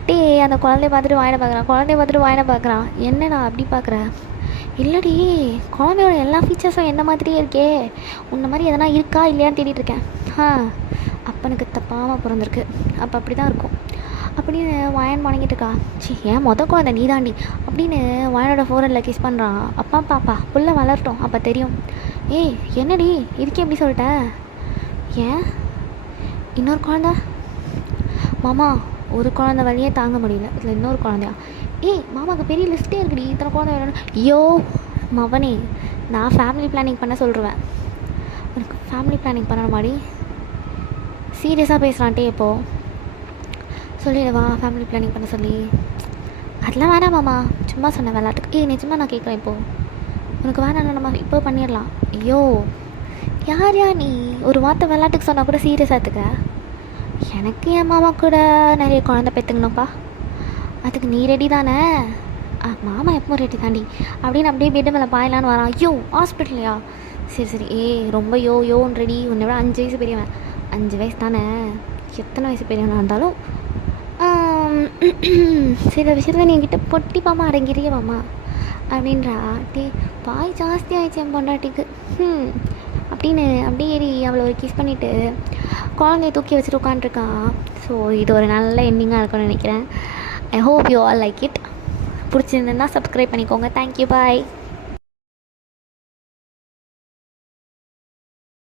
டே அந்த குழந்தைய பார்த்துட்டு வாயினை பார்க்குறான். என்னடா அப்படி பார்க்குற? இல்லடி குழந்தையோட எல்லா ஃபீச்சர்ஸும் என்ன மாதிரியே இருக்கே, உன்ன மாதிரி எதனா இருக்கா இல்லையான்னு தேடிட்டுருக்கேன். அப்பனுக்கு தப்பாமல் பிறந்திருக்கு, அப்போ அப்படி தான் இருக்கும் அப்படின்னு வயன் வணங்கிட்டு இருக்கா. ஏன் குழந்தை நீ தாண்டி அப்படின்னு வயனோட ஃபோரனில் கிஸ் பண்ணுறான். அப்பா பாப்பா புள்ள வளரட்டும் அப்போ தெரியும். என்னடி இதுக்கே எப்படி சொல்லிட்ட? ஏன் இன்னொரு குழந்த? மாமா ஒரு குழந்தை வழியே தாங்க முடியல, இதில் இன்னொரு குழந்தையா? மாமாவுக்கு பெரிய லிஸ்ட்டே இருக்குடி, இத்தனை குழந்தை வேணும். ஐயோ மவனே நான் ஃபேமிலி பிளானிங் பண்ண சொல்லிடுவேன். உனக்கு ஃபேமிலி பிளானிங் பண்ண மாதிரி சீரியஸாக பேசுகிறான்ட்டே இப்போது சொல்லிடுவா ஃபேமிலி பிளானிங் பண்ண சொல்லி. அதெல்லாம் வேணாம் மாமா, சும்மா சொன்னேன் விளாட்டுக்கு. நிஜமாக நான் கேட்குறேன் இப்போது உனக்கு வேணாம், நம்ம இப்போ பண்ணிடலாம். ஐயோ யார் நீ ஒரு வார்த்தை விளாட்டுக்கு சொன்னால் கூட சீரியஸாக எடுத்துக்க. எனக்கு என் மாமா கூட நிறைய குழந்தை பெற்றுக்கணும்ப்பா, அதுக்கு நீ ரெடி தானே? மாமா எப்போ ரெடி தாண்டி அப்படின்னு அப்படியே பெட்டு மேலே பாயலான்னு வரான். ஐயோ ஹாஸ்பிட்டல்லையா? சரி ரொம்ப யோன்னு ரெடி. உன்னை விட 5 வயசு பெரியவன். 5 வயசு தானே, எத்தனை வயசு பெரியவனாக இருந்தாலும் சில விஷயத்தில் நீ என்கிட்ட பொட்டிப்பாமா அடங்கிறிய மாமா அப்படின்றா. பாய் ஜாஸ்தி ஆயிடுச்சு என் பொண்டாட்டிக்கு அப்படின்னு அப்படியே ஏறி அவளை ஒரு கிஸ் பண்ணிவிட்டு குழந்தைய தூக்கி வச்சுட்டு உட்காந்துருக்கான். ஸோ ஸோ இது ஒரு நல்ல எண்டிங்காக இருக்கும்னு நினைக்கிறேன். I hope you all like it. பிடிச்சிருந்ததுன்னா சப்ஸ்கிரைப் பண்ணிக்கோங்க. தேங்க்யூ, பாய்.